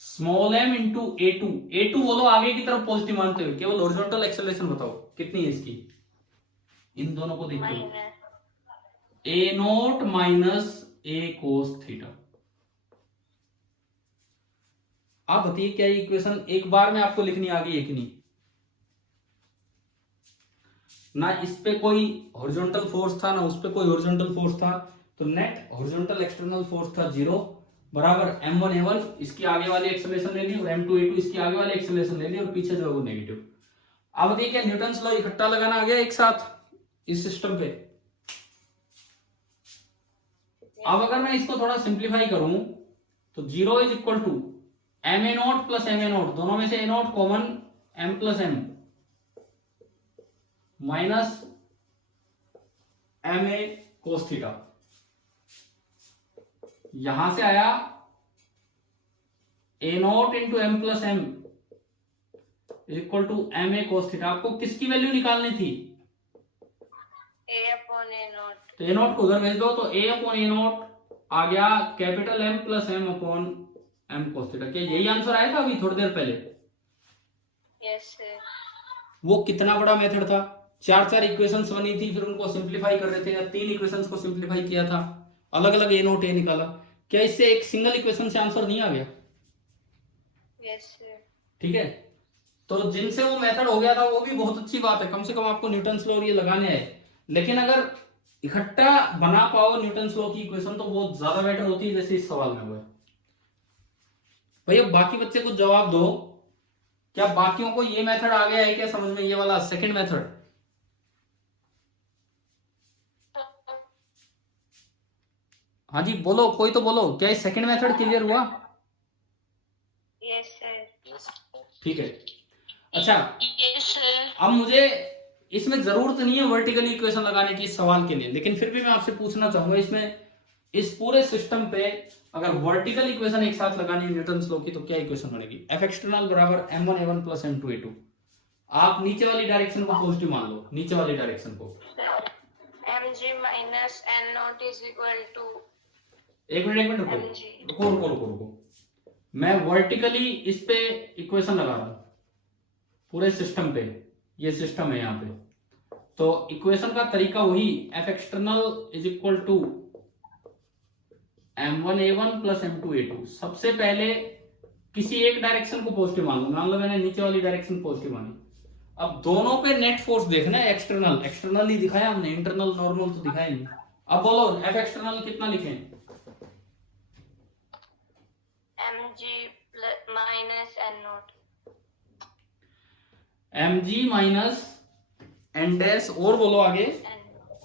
small m into a2। a2 बोलो आगे की तरफ पॉजिटिव मानते हुए, केवल हॉरिजॉन्टल एक्सेलरेशन बताओ कितनी है इसकी, इन दोनों को देखो, minus a note minus a cos theta. आप बताइए क्या ये इक्वेशन एक बार में आपको लिखनी आ गई है कि नहीं? ना इस पे कोई हॉरिजॉन्टल फोर्स था ना उस पे कोई हॉरिजॉन्टल फोर्स था, तो नेट हॉरिजॉन्टल एक्सटर्नल फोर्स था 0 बराबर m1a1 इसकी आगे वाली एक्सेलरेशन ले ली और m2a2 इसकी आगे वाली एक्सेलरेशन ले ली और पीछे जो है वो नेगेटिव। अब देखिए न्यूटन्स लॉ इकट्ठा लगाना आ गया एक साथ इस सिस्टम पे। अब अगर मैं इसको थोड़ा सिंप्लीफाई करूं तो 0 is equal to m a naught plus m a naught, दोनों में से a naught common, m plus m minus m a cos theta, यहां से आया a naught into m plus m equal to m a cos theta. आपको किसकी value निकालनी थी? a upon a naught. तो ए नॉट को उधर भेज दो, तो ए अपॉन ए नॉट आ गया capital M plus M upon M cos theta. क्या यही आंसर आया था अभी थोड़ी देर पहले? Yes sir. वो कितना बड़ा मेथड था, 4 इक्वेशंस बनी थी, फिर उनको सिंप्लीफाई कर रहे थे, या 3 इक्वेशंस को सिंप्लीफाई किया था, अलग अलग ए नोट ए निकाला। क्या इससे एक सिंगल इक्वेशन से आंसर नहीं आ गया? Yes sir. ठीक है, तो जिनसे वो मेथड हो गया था वो भी बहुत अच्छी बात है, कम से कम आपको न्यूटन्स लॉ ये लगाने हैं। लेकिन अगर इकट्ठा बना पाओ न्यूटन्स लॉ की इक्वेशन तो बहुत ज्यादा बेटर होती है, जैसे इस सवाल में हुआ है। भैया बाकी बच्चे को जवाब दो, क्या बाकियों को ये मेथड आ गया है क्या समझ में, ये वाला सेकंड मेथड? हाँ जी बोलो, कोई तो बोलो, क्या ये सेकंड मेथड क्लियर हुआ? Yes sir. ठीक है, अच्छा यस सर। अब मुझे इसमें जरूरत नहीं है वर्टिकली इक्वेशन लगाने की इस सवाल के लिए, लेकिन फिर भी मैं आपसे पूछना चाहूंगा, इसमें इस पूरे सिस्टम पे अगर वर्टिकल इक्वेशन एक साथ लगानी है न्यूटन्स लॉ की तो क्या इक्वेशन बनेगी? एफ एक्सटर्नल बराबर m1a1 प्लस m2a2। आप नीचे वाली डायरेक्शन को पॉजिटिव मान लो, नीचे वाली डायरेक्शन को। mg minus n naught is equal to एक मिनट रुको रुको रुको रुको रुको, मैं वर्टिकली इस पे इक्वेशन लगा रहा हूं पूरे सिस्टम पे, ये सिस्टम है यहाँ पे, तो इक्वेशन का तरीका वही F external is equal to m1a1 plus m2a2। सबसे पहले किसी एक डायरेक्शन को पॉजिटिव मान लो, मान लो मैंने नीचे वाली डायरेक्शन पॉजिटिव मानी। अब दोनों पे नेट फोर्स देखना है, एक्सटर्नल एक्सटर्नल ही दिखाया हमने, इंटरनल नॉर्मल तो दिखाया नहीं। अब बोलो एफ एक्सटर्नल कितना लिखें? mg minus n naught. mg minus N dash, और बोलो आगे,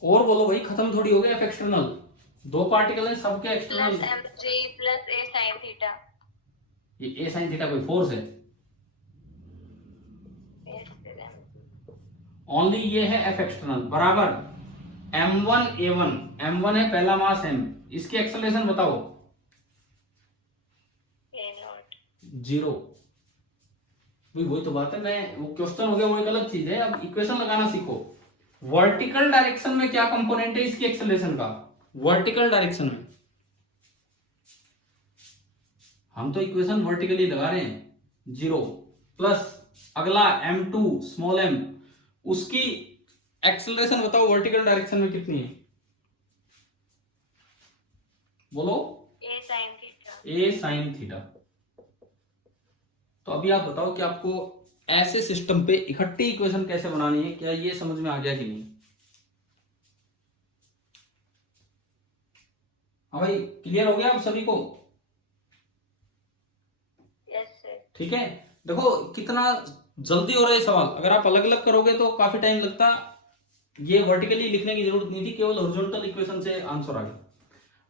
और बोलो भाई, खत्म थोड़ी हो गया एफ एक्सटर्नल, 2 पार्टिकल है सबके external. Plus mg plus a sin theta. ये a sin थीटा कोई फोर्स है? ओनली ये है एफ एक्सटर्नल बराबर m1a1, m1 है पहला मास m, इसकी एक्सेलरेशन बताओ। a not 0। भाई वही तो बात है, मैं वो क्वेश्चन हो गया वो एक अलग चीज है, अब इक्वेशन लगाना सीखो। वर्टिकल डायरेक्शन में क्या कंपोनेंट है इसकी एक्सेलरेशन का? वर्टिकल डायरेक्शन में हम तो इक्वेशन वर्टिकली लगा रहे हैं, 0 प्लस अगला m2 स्मॉल m, उसकी एक्सेलरेशन बताओ वर्टिकल डायरेक्शन में कितनी है? बोलो। a sin theta. a sin theta. तो अभी आप बताओ कि आपको ऐसे सिस्टम पे इकट्ठी इक्वेशन कैसे बनानी है, क्या ये समझ में आ गया कि नहीं? हाँ भाई क्लियर हो गया आप सभी को? Yes sir. ठीक है, देखो कितना जल्दी हो रहा है सवाल, अगर आप अलग अलग करोगे तो काफी टाइम लगता। ये वर्टिकली लिखने की जरूरत नहीं थी, केवल हॉरिजॉन्टल इक्वेशन से आंसर आ गया।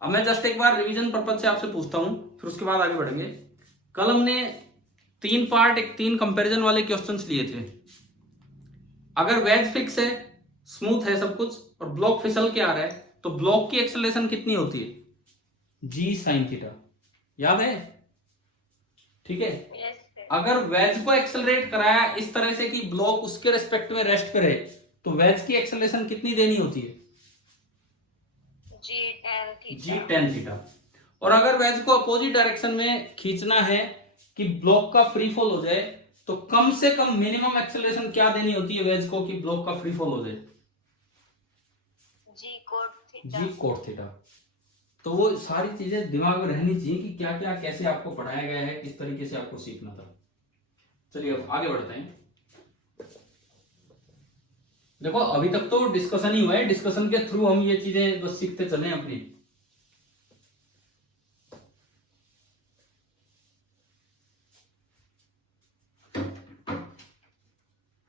अब मैं जस्ट एक बार रिवीजन पर्पज से आपसे पूछता हूं, फिर उसके बाद आगे बढ़ेंगे। कल हमने 3 पार्ट 3 कंपैरिजन वाले क्वेश्चंस लिए थे। अगर वेज फिक्स है, स्मूथ है सब कुछ, और ब्लॉक फिसल के आ रहा है, तो ब्लॉक की एक्सेलरेशन कितनी होती है? जी साइन थीटा, याद है? ठीक है। Yes sir. अगर वेज को एक्सेलरेट कराया इस तरह से कि ब्लॉक उसके रेस्पेक्ट में रेस्ट करे, तो वेज की एक्सेलरेशन कितनी देनी होती है? जी tan थीटा। जी tan थीटा। और अगर वेज को अपोजिट डायरेक्शन में खींचना है कि ब्लॉक का फ्री फॉल हो जाए, तो कम से कम मिनिमम एक्सेलरेशन क्या देनी होती है वेज को कि ब्लॉक का फ्री फॉल हो जाए? जी cot थीटा। जी कोट थीटा। तो वो सारी चीजें दिमाग में रहनी चाहिए कि क्या क्या कैसे आपको पढ़ाया गया है, किस तरीके से आपको सीखना था। चलिए अब आगे बढ़ते हैं। देखो अभी तक तो डिस्कशन ही हुआ है, डिस्कशन के थ्रू हम ये चीजें बस सीखते चले अपनी।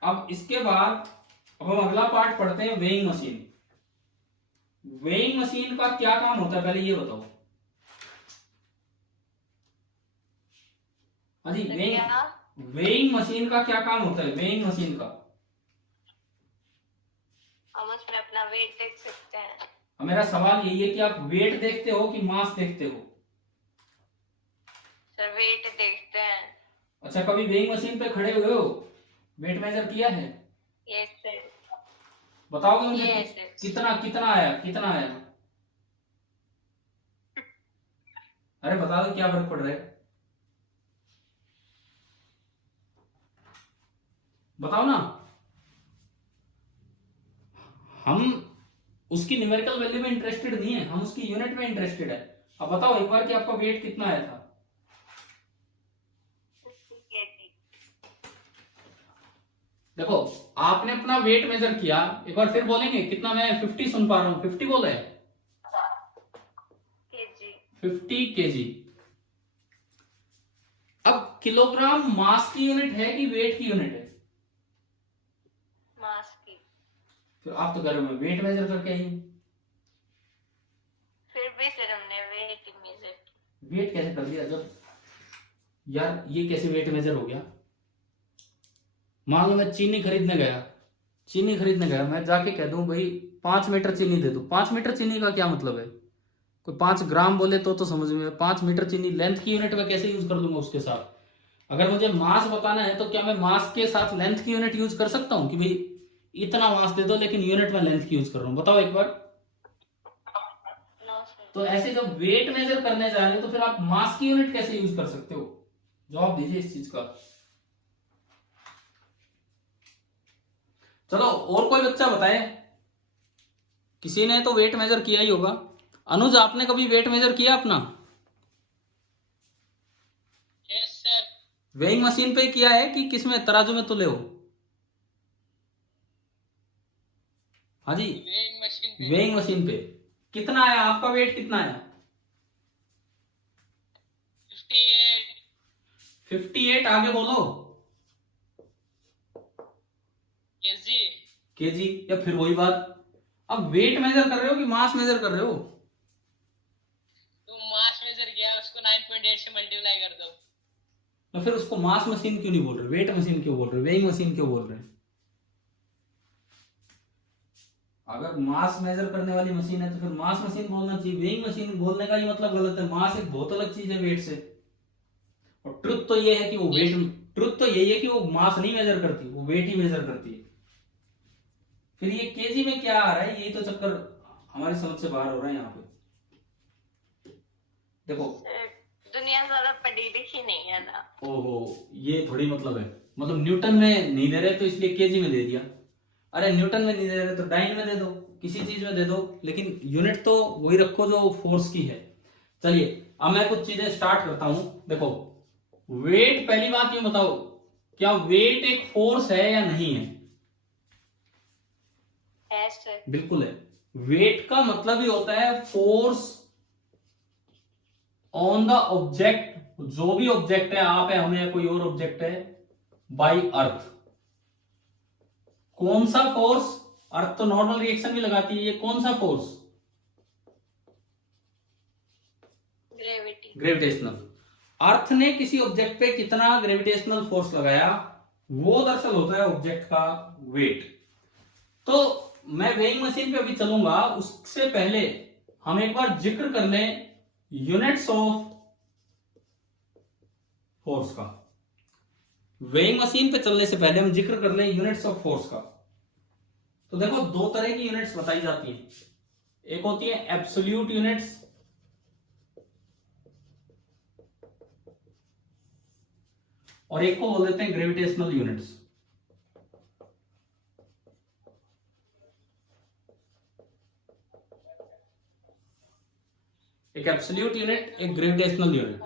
अब इसके बाद अब हम अगला पार्ट पढ़ते हैं, वेइंग मशीन। वेइंग मशीन का क्या काम होता है पहले ये बताओ। हाँ जी, वेइंग मशीन का क्या काम होता है? वेइंग मशीन का हम उसमें अपना वेट देख सकते हैं। अब मेरा सवाल यही है कि आप वेट देखते हो कि मास देखते हो? सर वेट देखते हैं। अच्छा, कभी वेइंग मशीन पे खड़े हुए हो, वेट मेजर किया है? Yes sir. बताओगे मुझे Yes, yes. कितना कितना आया, कितना आया? अरे बता दो क्या फर्क पड़ रहा है, बताओ ना। हम उसकी न्यूमेरिकल वैल्यू में इंटरेस्टेड नहीं है, हम उसकी यूनिट में इंटरेस्टेड है। अब बताओ एक बार कि आपका वेट कितना आया था? देखो आपने अपना वेट मेजर किया, एक बार फिर बोलेंगे कितना? मैं 50 सुन पा रहा हूं, 50 बोला है? केजी। 50 केजी। अब किलोग्राम मास की यूनिट है कि वेट की यूनिट है? मास की। फिर आप तो कह रहे हो वेट मेजर करके आई हूं। फिर भी सर हमने वेट मेजर किया। वेट कैसे कर दिया? जब यार ये कैसे वेट मेजर हो गया? मान लो मैं चीनी खरीदने गया, मैं जाके कह दूं भाई 5 मीटर चीनी दे दो। 5 मीटर चीनी का क्या मतलब है? कोई 5 ग्राम बोले तो समझ में। 5 मीटर चीनी लेंथ की यूनिट में कैसे यूज कर दूंगा उसके साथ? अगर मुझे मास बताना है तो क्या मैं मास के साथ लेंथ की यूनिट यूज कर सकता हूं कि भाई इतना मास दे दो लेकिन यूनिट में लेंथ की यूज कर रहा हूं? बताओ एक बार। No sir. तो ऐसे जब वेट मेजर करने जा रहे हो तो फिर आप मास की यूनिट कैसे यूज कर सकते हो? जवाब दीजिए इस चीज का। चलो और कोई बच्चा बताए, किसी ने तो वेट मेजर किया ही होगा। अनुज आपने कभी वेट मेजर किया अपना? Yes sir. वेइंग मशीन पे किया है कि किसमें, तराजू में तुले हो? हाँ जी, वेइंग मशीन पे। वेइंग मशीन पे कितना आया आपका वेट? कितना आया? 58। 58। आगे बोलो। यस जी। केजी। या फिर वही बात, अब वेट मेजर कर रहे हो कि मास मेजर कर रहे हो? तो मास मेजर किया, उसको 9.8 से मल्टीप्लाई कर दो। तो फिर उसको मास मशीन क्यों नहीं बोल रहे, वेट मशीन क्यों बोल रहे, वेइंग मशीन क्यों बोल रहे हैं? अगर मास मेजर करने वाली मशीन है तो फिर मास मशीन बोलना चाहिए। वेइंग मशीन बोलने का ही मतलब गलत है। मास एक बहुत अलग चीज है वेट से। और ट्रुथ तो ये है कि वो वेट, ट्रुथ तो यही है कि वो मास नहीं मेजर करती, वो वेट ही मेजर करती है। फिर ये केजी में क्या आ रहा है, यही तो चक्कर हमारी समझ से बाहर हो रहा है यहाँ पे। देखो दुनिया ज्यादा पढ़ी लिखी नहीं है ना। ओहो, ये थोड़ी मतलब है, मतलब न्यूटन में नहीं दे रहे तो इसलिए केजी में दे दिया। अरे न्यूटन में नहीं दे रहे तो डाइन में दे दो, किसी चीज में दे दो, लेकिन यूनिट तो वही रखो जो फोर्स की है। चलिए अब मैं कुछ चीजें स्टार्ट करता हूं। देखो वेट, पहली बात ये बताओ, क्या वेट एक फोर्स है या नहीं है? है सर। बिल्कुल है। वेट का मतलब ही होता है फोर्स ऑन द ऑब्जेक्ट। जो भी ऑब्जेक्ट है, आप है, हम है, कोई और ऑब्जेक्ट है, बाय अर्थ। कौन सा फोर्स? अर्थ तो नॉर्मल रिएक्शन भी लगाती है, ये कौन सा फोर्स? ग्रेविटी। ग्रेविटेशनल। अर्थ ने किसी ऑब्जेक्ट पे कितना ग्रेविटेशनल फोर्स लगाया, वो दरअसल होता है ऑब्जेक्ट का वेट। तो मैं वेइंग मशीन पे अभी चलूंगा, उससे पहले हम एक बार जिक्र कर लें यूनिट्स ऑफ फोर्स का। वेइंग मशीन पे चलने से पहले हम जिक्र कर लें यूनिट्स ऑफ फोर्स का। तो देखो दो तरह की यूनिट्स बताई जाती हैं, एक होती है एब्सोल्यूट यूनिट्स और एक को बोल देते हैं ग्रेविटेशनल यूनिट्स। एक एब्सोल्यूट यूनिट, एक gravitational unit.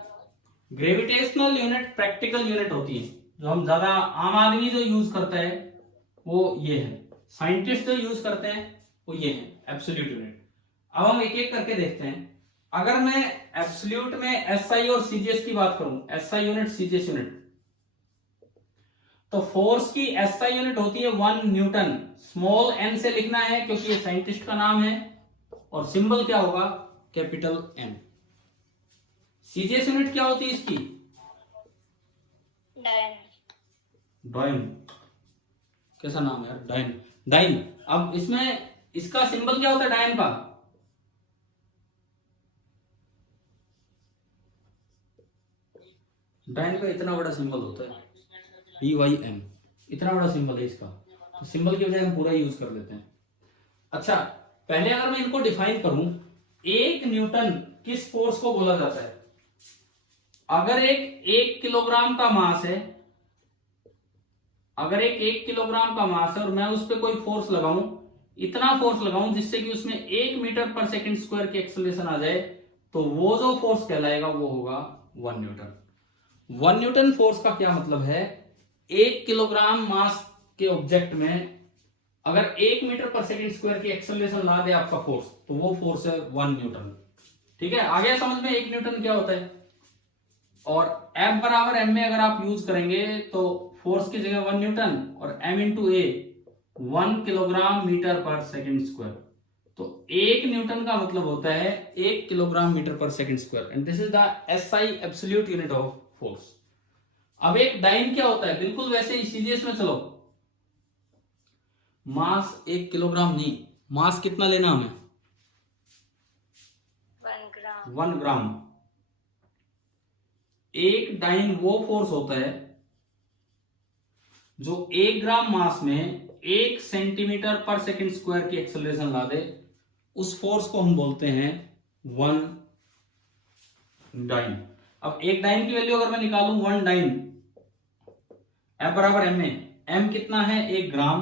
Gravitational unit practical unit होती है, जो हम ज्यादा आम आदमी जो यूज करता है वो ये है, साइंटिस्ट जो यूज करते हैं वो ये है एब्सोल्यूट यूनिट। अब हम एक एक करके देखते हैं। अगर मैं एब्सोल्यूट में एसआई और सीजीएस की बात करूं, एसआई यूनिट सीजीएस यूनिट, तो फोर्स की एसआई यूनिट होती है 1 न्यूटन। स्मॉल एन से लिखना है क्योंकि ये साइंटिस्ट का नाम है, और सिंबल क्या होगा? Capital N. सीजीएस यूनिट क्या होती है इसकी? डायन। डाइन, कैसा नाम है यार, डाइन। डाइन। अब इसमें इसका सिंबल क्या होता है डाइन का? डाइन का इतना बड़ा सिंबल होता है, DYN, इतना बड़ा सिंबल है इसका, तो सिंबल की वजह हम पूरा यूज कर लेते हैं। अच्छा, पहले अगर मैं इनको डिफाइन करूं, 1 न्यूटन किस फोर्स को बोला जाता है? अगर एक 1 किलोग्राम का मास है, अगर एक 1 किलोग्राम का मास है और मैं उस पर कोई फोर्स लगाऊं, इतना फोर्स लगाऊं जिससे कि उसमें 1 मीटर पर सेकंड स्क्वायर की एक्सेलरेशन आ जाए, तो वो जो फोर्स कहलाएगा वो होगा 1 न्यूटन। 1 न्यूटन फोर्स का क्या मतलब है? 1 किलोग्राम मास के ऑब्जेक्ट में अगर 1 मीटर पर सेकंड स्क्वायर की एक्सेलरेशन ला दे आपका फोर्स, तो वो फोर्स है 1 न्यूटन। ठीक है, आ गया समझ में 1 न्यूटन क्या होता है? और F बराबर m में अगर आप यूज करेंगे तो फोर्स की जगह 1 न्यूटन और m इंटू ए 1 किलोग्राम मीटर पर सेकंड स्क्वायर। तो 1 न्यूटन का मतलब होता है 1 किलोग्राम मीटर पर second square, and this is the SI absolute unit of force. अब एक डाइन क्या होता है? बिल्कुल वैसे ही सीजीएस में चलो, मास 1 किलोग्राम नहीं, मास कितना लेना हमें? 1 ग्राम। 1 ग्राम। एक डाइन वो फोर्स होता है जो 1 ग्राम मास में 1 सेंटीमीटर पर सेकंड स्क्वायर की एक्सेलरेशन ला दे, उस फोर्स को हम बोलते हैं 1 डाइन। अब एक डाइन की वैल्यू अगर मैं निकालूं 1 डाइन, F बराबर m में, m कितना है? 1 ग्राम,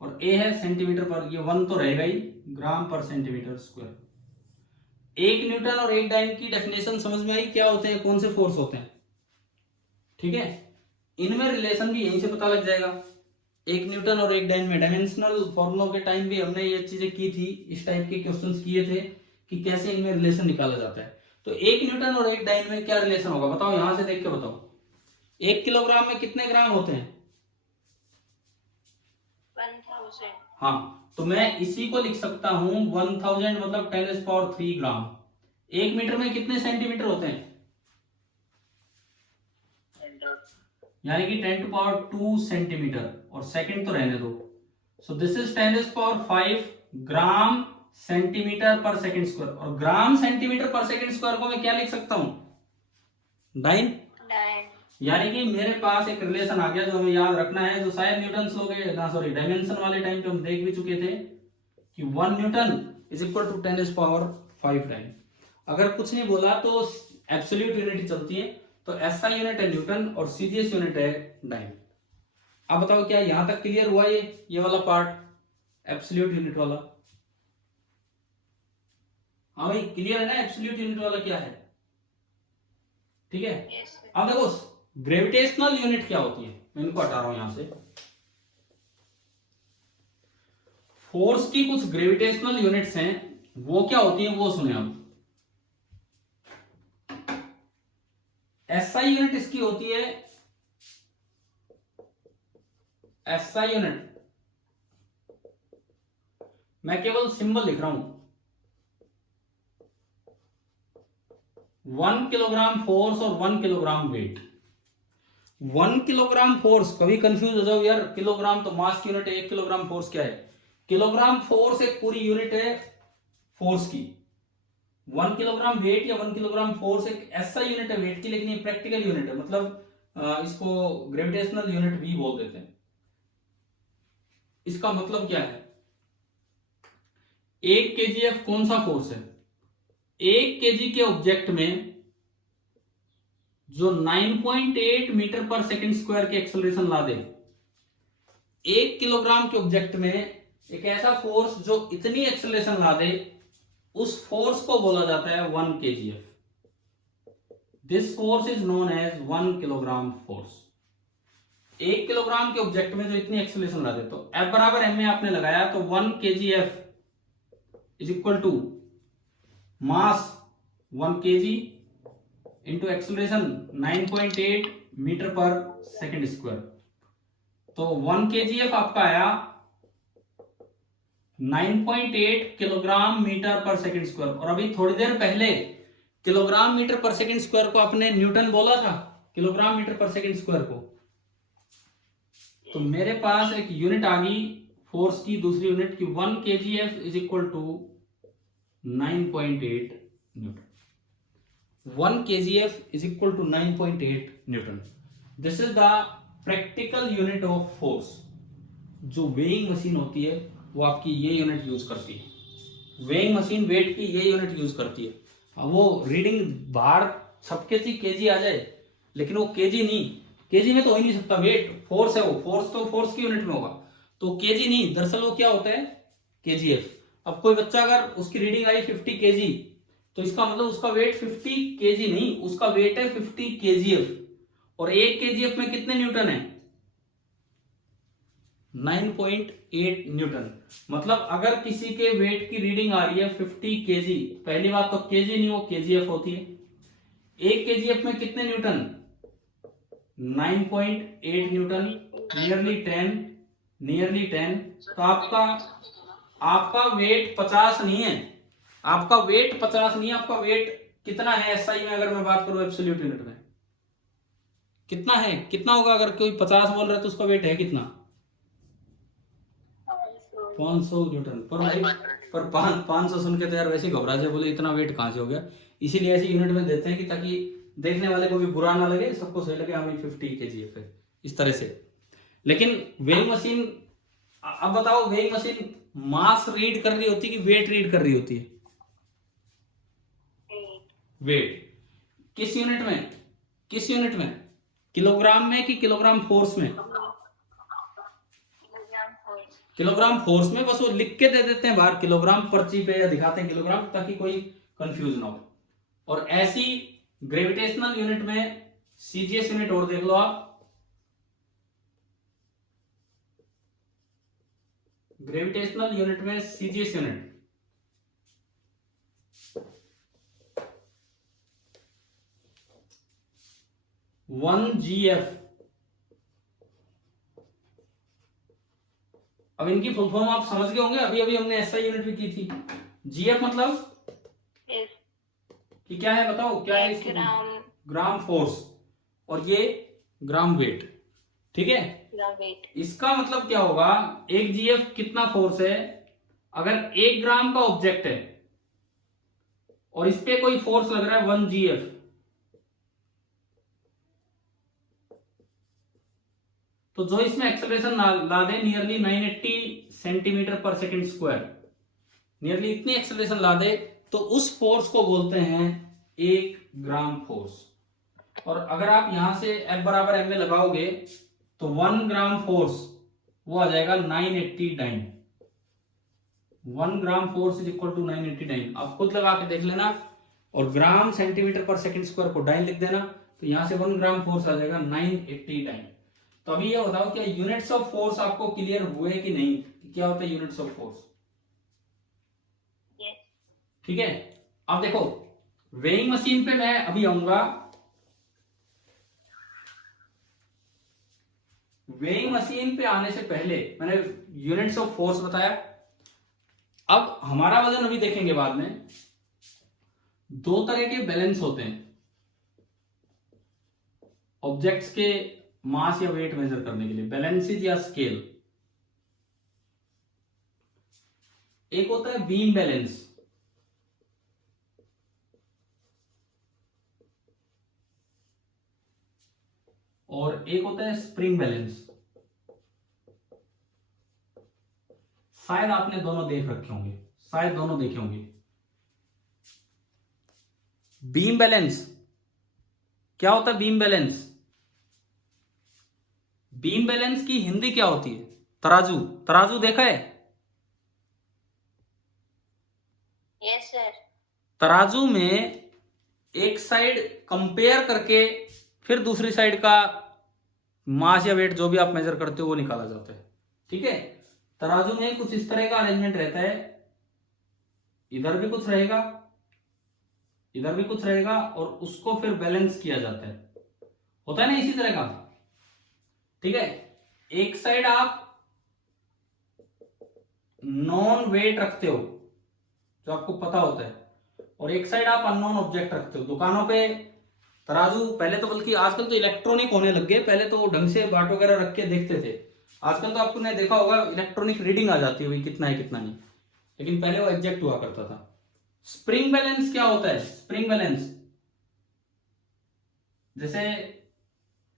और a है सेंटीमीटर पर, ये 1 तो रहेगा ही, ग्राम पर सेंटीमीटर स्क्वायर। 1 न्यूटन और 1 डाइन की डेफिनेशन समझ में आई, क्या होते हैं, कौन से फोर्स होते हैं? ठीक है, इनमें रिलेशन भी यहीं से पता लग जाएगा। 1 न्यूटन और 1 डाइन में डायमेंशनल फॉर्मूलों के टाइम भी हमने ये चीजें की थी, इस टाइप के क्वेश्चंस किए थे कि कैसे इनमें रिलेशन निकाला जाता है। तो 1 न्यूटन और 1 डाइन में क्या रिलेशन होगा बताओ, यहां से देख के बताओ। 1 किलोग्राम में कितने ग्राम होते हैं? 1000। हाँ, तो मैं इसी को लिख सकता हूं 1000 मतलब 10⁻³ ग्राम। 1 मीटर में कितने सेंटीमीटर होते हैं? यानी कि 10⁻² सेंटीमीटर, और सेकंड तो रहने दो। So this is 10⁵ gram centimetre पर सेकंड स्क्वायर, और ग्राम सेंटीमीटर पर सेकंड स्क्वायर को मैं क्या लिख सकता हूं? डाइन। डायन। यानी कि मेरे पास एक रिलेशन आ गया जो हमें याद रखना है, जो शायद न्यूटन लॉ के डायमेंशन वाले टाइम पे हम देख भी चुके थे कि 1 Newton is equal to 10⁵ dyne. अगर कुछ नहीं बोला तो एब्सोल्यूट यूनिट चलती है, तो SI यूनिट है न्यूटन और सीजीएस यूनिट है डाइन। अब बताओ क्या यहां तक क्लियर हुआ ये वाला पार्ट, एब्सोल्यूट यूनिट वाला? हाँ भाई, क्लियर है ना एब्सोल्यूट यूनिट वाला क्या है? ठीक है, Yes, sir. अब देखो ग्रेविटेशनल यूनिट क्या होती है, मैं इनको हटा रहा हूं यहां से। फोर्स की कुछ ग्रेविटेशनल यूनिट्स हैं, वो क्या होती हैं वो सुने आप। SI यूनिट इसकी होती है एसआई यूनिट, मैं केवल सिंबल लिख रहा हूं। 1 किलोग्राम फोर्स और 1 किलोग्राम वेट। 1 किलोग्राम फोर्स, कभी कंफ्यूज हो जाओ यार, किलोग्राम तो मास की यूनिट है, 1 किलोग्राम फोर्स क्या है? किलोग्राम फोर्स एक पूरी यूनिट है फोर्स की। 1 किलोग्राम वेट या 1 किलोग्राम फोर्स एक ऐसा यूनिट है वेट की, लेकिन ये प्रैक्टिकल यूनिट है, मतलब इसको ग्रेविटेशनल यूनिट भी बोल देते हैं। इसका मतलब क्या है? 1 केजीएफ कौन सा फोर्स है? 1 केजी के ऑब्जेक्ट में जो 9.8 मीटर पर सेकंड स्क्वायर के एक्सेलरेशन ला दे, 1 किलोग्राम के ऑब्जेक्ट में एक ऐसा फोर्स जो इतनी एक्सेलरेशन ला दे, उस फोर्स को बोला जाता है 1 kgf। This force is known as 1 kilogram force. 1 kilogram के ऑब्जेक्ट में जो इतनी एक्सेलरेशन ला दे, तो F बराबर m में आपने लगाया, तो 1 kgf is equal to mass 1 kg into acceleration 9.8 metre per second square. तो 1 kgf आपका आया 9.8 kilogram metre per second square. और अभी थोड़ी देर पहले kilogram metre per second square को आपने न्यूटन बोला था, kilogram metre per second square को। तो मेरे पास एक यूनिट आ गई फोर्स की, दूसरी यूनिट की 1 kgf is equal to 9.8 Newton. 1 kgf is equal to 9.8 Newton. This is the practical unit of force. जो वेइंग मशीन होती है वो आपकी ये यूनिट यूज करती है। वेइंग मशीन वेट की ये यूनिट यूज करती है। अब वो रीडिंग बाहर सबके थी केजी आ जाए, लेकिन वो केजी नहीं, केजी में तो हो ही नहीं सकता, वेट फोर्स है, वो फोर्स तो फोर्स की यूनिट में होगा, तो केजी नहीं, दरअसल वो क्या होता है? केजीएफ। अब कोई बच्चा अगर उसकी रीडिंग आई 50 केजी, तो इसका मतलब उसका वेट 50 केजी नहीं, उसका वेट है 50 केजीएफ। और 1 केजीएफ में कितने न्यूटन है? 9.8 न्यूटन। मतलब अगर किसी के वेट की रीडिंग आ रही है 50 केजी, पहली बात तो केजी नहीं, वो केजीएफ होती है। 1 केजीएफ में कितने न्यूटन? 9.8 Newton, nearly 10। तो आपका वेट 50 नहीं है, आपका वेट 50 नहीं है, आपका वेट कितना है एसआई में? अगर मैं बात करूं एब्सोल्यूट यूनिट में कितना है, कितना होगा? अगर कोई 50 बोल रहा है तो उसका वेट है कितना? 500 न्यूटन। पर भाई, पर 500 सुन के तो यार वैसे घबरा जाए, बोले इतना वेट कहां से हो गया। इसीलिए ऐसी यूनिट में देते हैं कि ताकि देखने वाले को भी बुरा ना लगे, सबको सही लगे, हमें 50 kgf है, इस तरह से। लेकिन वेइंग मशीन, अब बताओ, वेइंग मशीन मास रीड कर रही होती है कि वेट रीड कर रही होती है? वेट। किस यूनिट में? किलोग्राम में कि किलोग्राम फोर्स में? किलोग्राम फोर्स में। बस वो लिख के दे देते हैं बाहर किलोग्राम पर्ची पे, या दिखाते हैं किलोग्राम, ताकि कोई कंफ्यूज ना हो। और ऐसी ग्रेविटेशनल यूनिट में सीजीएस यूनिट और देख लो आप, ग्रेविटेशनल यूनिट में सीजीएस यूनिट 1 GF। अब इनकी फुल फॉर्म आप समझ गए होंगे, अभी अभी हमने ऐसा यूनिट भी की थी। जीएफ मतलब कि क्या है, बताओ क्या है? ग्राम फोर्स, और ये ग्राम वेट, ठीक है? इसका मतलब क्या होगा? 1 जीएफ कितना फोर्स है? अगर 1 ग्राम का ऑब्जेक्ट है और इस पे कोई फोर्स लग रहा है 1 जीएफ, तो जो इसमें एक्सेलरेशन ला दे nearly 980 centimetre per second square, nearly इतनी एक्सेलरेशन ला दे, तो उस फोर्स को बोलते हैं 1 ग्राम फोर्स। और अगर आप यहां से F बराबर m में लगाओगे तो 1 ग्राम फोर्स वो आ जाएगा 980 dyne. 1 gram force is equal to 980 dyne. आप खुद लगा के देख लेना, और gram centimetre per second square को डाइन लिख देना, तो यहां से 1 ग्राम फोर्स आ जाएगा 980 डाइन। तो अभी ये बताओ क्या यूनिट्स ऑफ फोर्स आपको क्लियर हुए कि नहीं? क्या होता है यूनिट्स ऑफ फोर्स? ठीक है। अब देखो, वेइंग मशीन पे मैं अभी आऊंगा। वेइंग मशीन पे आने से पहले मैंने यूनिट्स ऑफ फोर्स बताया। अब हमारा वजन अभी देखेंगे बाद में। दो तरह के बैलेंस होते हैं ऑब्जेक्ट्स के मास या वेट मेजर करने के लिए, बैलेंसेज या स्केल। एक होता है बीम बैलेंस, और एक होता है स्प्रिंग बैलेंस। शायद आपने दोनों देख रखे होंगे, शायद दोनों देखे होंगे। बीम बैलेंस क्या होता है? बीम बैलेंस, बीम बैलेंस की हिंदी क्या होती है? तराजू। तराजू देखा है? Yes sir. तराजू में एक साइड कंपेयर करके फिर दूसरी साइड का मास या वेट जो भी आप मेजर करते हो वो निकाला जाता है। ठीक है, तराजू में कुछ इस तरह का अरेंजमेंट रहता है, इधर भी कुछ रहेगा, इधर भी कुछ रहेगा, और उसको फिर बैलेंस किया जाता है। होता है ना इसी तरह का। ठीक है, एक साइड आप नॉन वेट रखते हो जो आपको पता होता है, और एक साइड आप अननोन ऑब्जेक्ट रखते हो। दुकानों पे तराजू पहले तो, बल्कि आजकल तो इलेक्ट्रॉनिक होने लग गए, पहले तो वो ढंग से बाट वगैरह रख के देखते थे। आजकल तो आपने देखा होगा इलेक्ट्रॉनिक रीडिंग आ जाती है कितना है कितना नहीं, लेकिन पहले वो एग्जैक्ट हुआ करता था। स्प्रिंग बैलेंस क्या होता है? स्प्रिंग बैलेंस जैसे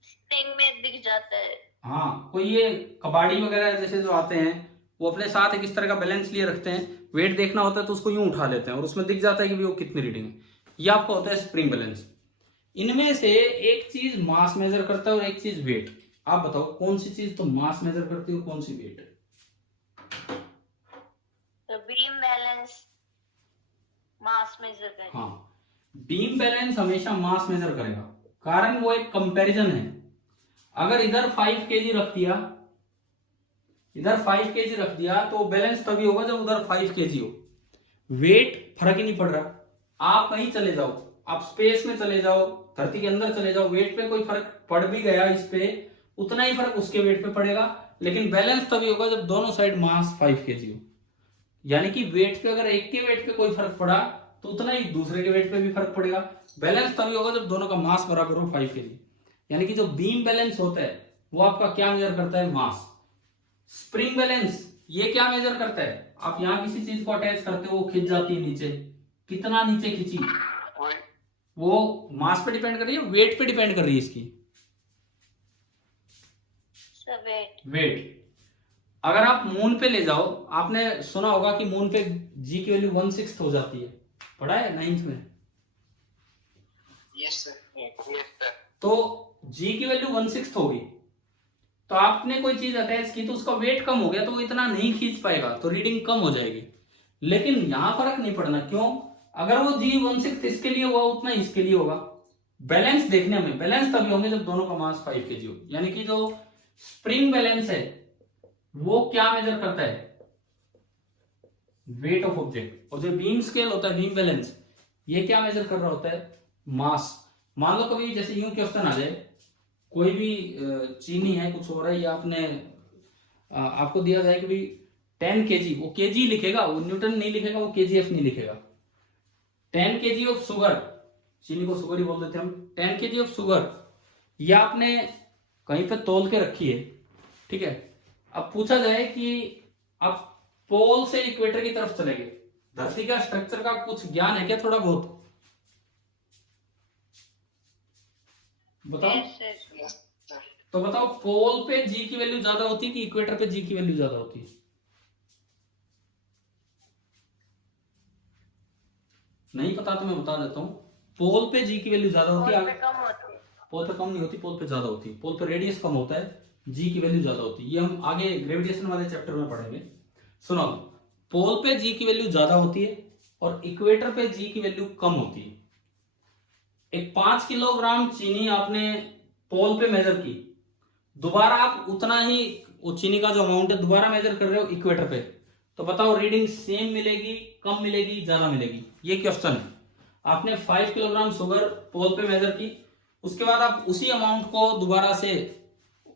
स्प्रिंग में दिख जाता है। हाँ, कोई ये कबाड़ी वगैरह जैसे जो आते हैं वो अपने साथ एक इस तरह का बैलेंस लिए रखते हैं, वेट देखना होता है तो उसको यूं उठा लेते हैं और उसमें दिख जाता है कि वो कितनी रीडिंग है। ये आपका होता है स्प्रिंग बैलेंस। इनमें से एक चीज मास मेजर करता है और एक चीज वेट। आप बताओ कौन सी चीज तो मास मेजर करती है और कौन सी वेट? तो बीम बैलेंस मास मेजर करेगा। हाँ, बीम बैलेंस हमेशा मास मेजर करेगा, कारण वो एक कंपैरिजन है। अगर इधर 5 kg रख दिया, इधर 5 kg रख दिया तो बैलेंस तभी होगा जब उधर 5 kg हो। वेट फर्क ही नहीं पड़ रहा। आप कहीं चले जाओ, आप स्पेस में चले जाओ, धरती के अंदर चले जाओ, वेट पे कोई फर्क पड़ भी गया इस पे, उतना ही फर्क उसके वेट पे पड़ेगा, लेकिन बैलेंस तभी होगा जब दोनों साइड मास 5 kg हो। यानी कि वेट पे अगर एक के वेट पे कोई फर्क पड़ा तो उतना ही दूसरे के वेट पे भी फर्क पड़ेगा। बैलेंस तभी होगा जब दोनों का मास बराबर हो 5 kg। यानी कि जो बीम बैलेंस होता है वो आपका क्या मेजर करता है? मास। स्प्रिंग बैलेंस ये क्या मेजर करता है? आप यहाँ किसी चीज को अटैच करते हो, वो खिंच जाती है नीचे, कितना नीचे खिंची, वो मास पे डिपेंड कर रही है, वेट पे डिपेंड कर रही है इसकी। वेट। अगर आप मून पे ले जाओ, आपने सुना होगा कि मून पे जी की वैल्यू 1/6 हो जाती है, पढ़ा है 9th में? Yes sir. तो जी की वैल्यू 1/6 होगी, तो आपने कोई चीज अटैच की तो उसका वेट कम हो गया तो वो इतना नहीं खींच पाएगा, तो रीडिंग कम हो जाएगी। लेकिन यहां फर्क नहीं पड़ना। क्यों? अगर वो जी 1/6 इसके लिए हुआ उतना ही इसके लिए होगा। बैलेंस देखने में, बैलेंस तभी होंगे जब दोनों का मास 5 kg हो। यानी कि जो स्प्रिंग बैलेंस है वो क्या मेजर करता है? Weight of object. और जो बीम स्केल होता है, बीम बैलेंस, ये क्या मेजर कर रहा होता है? मास। मान लो कभी जैसे यूं क्वेश्चन आ जाए, कोई भी चीनी है, कुछ हो रहा है, या आपने आपको दिया जाए कि भाई 10 kg, वो kg लिखेगा, वो न्यूटन नहीं लिखेगा, वो kgf नहीं लिखेगा। 10 kg ऑफ शुगर, चीनी को शुगर ही बोल देते हम, 10 kg ऑफ शुगर, ये आपने कहीं पे तोल के रखी है, ठीक है। अब पूछा जाए कि आप पोल से इक्वेटर की तरफ चले गए, धरती का स्ट्रक्चर का कुछ ज्ञान है क्या? थोड़ा बहुत बताओ। तो बताओ, पोल पे जी की वैल्यू ज्यादा होती है कि इक्वेटर पे जी की वैल्यू ज्यादा होती है? नहीं पता तो मैं बता देता हूँ। पोल पे जी की वैल्यू ज्यादा होती है, पोल पे कम नहीं होती, पोल पे ज्यादा होती है। पोल पे रेडियस कम होता है, जी की वैल्यू ज्यादा होती है। ये हम आगे ग्रेविटेशन वाले चैप्टर में पढ़ेंगे। सुनो, पोल पे जी की वैल्यू ज्यादा होती है और इक्वेटर पे जी की वैल्यू कम होती है। एक 5 किलोग्राम चीनी आपने पोल पे मेजर की, दोबारा आप उतना ही वो चीनी का जो अमाउंट है दोबारा मेजर कर रहे हो इक्वेटर पे, तो बताओ रीडिंग सेम मिलेगी, कम मिलेगी, ज्यादा मिलेगी? ये क्वेश्चन है। आपने 5 किलोग्राम शुगर पोल पे मेजर की, उसके बाद आप उसी अमाउंट को दोबारा से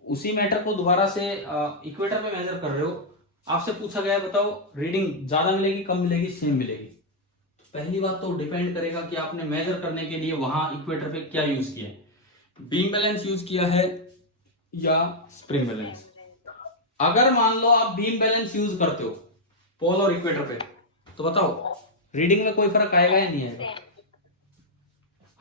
उसी मैटर को दोबारा से इक्वेटर पे मेजर कर रहे हो, आपसे पूछा गया है बताओ रीडिंग ज्यादा मिलेगी, कम मिलेगी, सेम मिलेगी। तो पहली बात तो डिपेंड करेगा कि आपने मेजर करने के लिए वहां इक्वेटर पे क्या यूज किया है, बीम बैलेंस यूज किया है या स्प्रिंग बैलेंस। अगर मान लो आप बीम बैलेंस यूज करते हो पोल और इक्वेटर पे, तो बताओ रीडिंग में कोई फर्क आएगा या नहीं आएगा?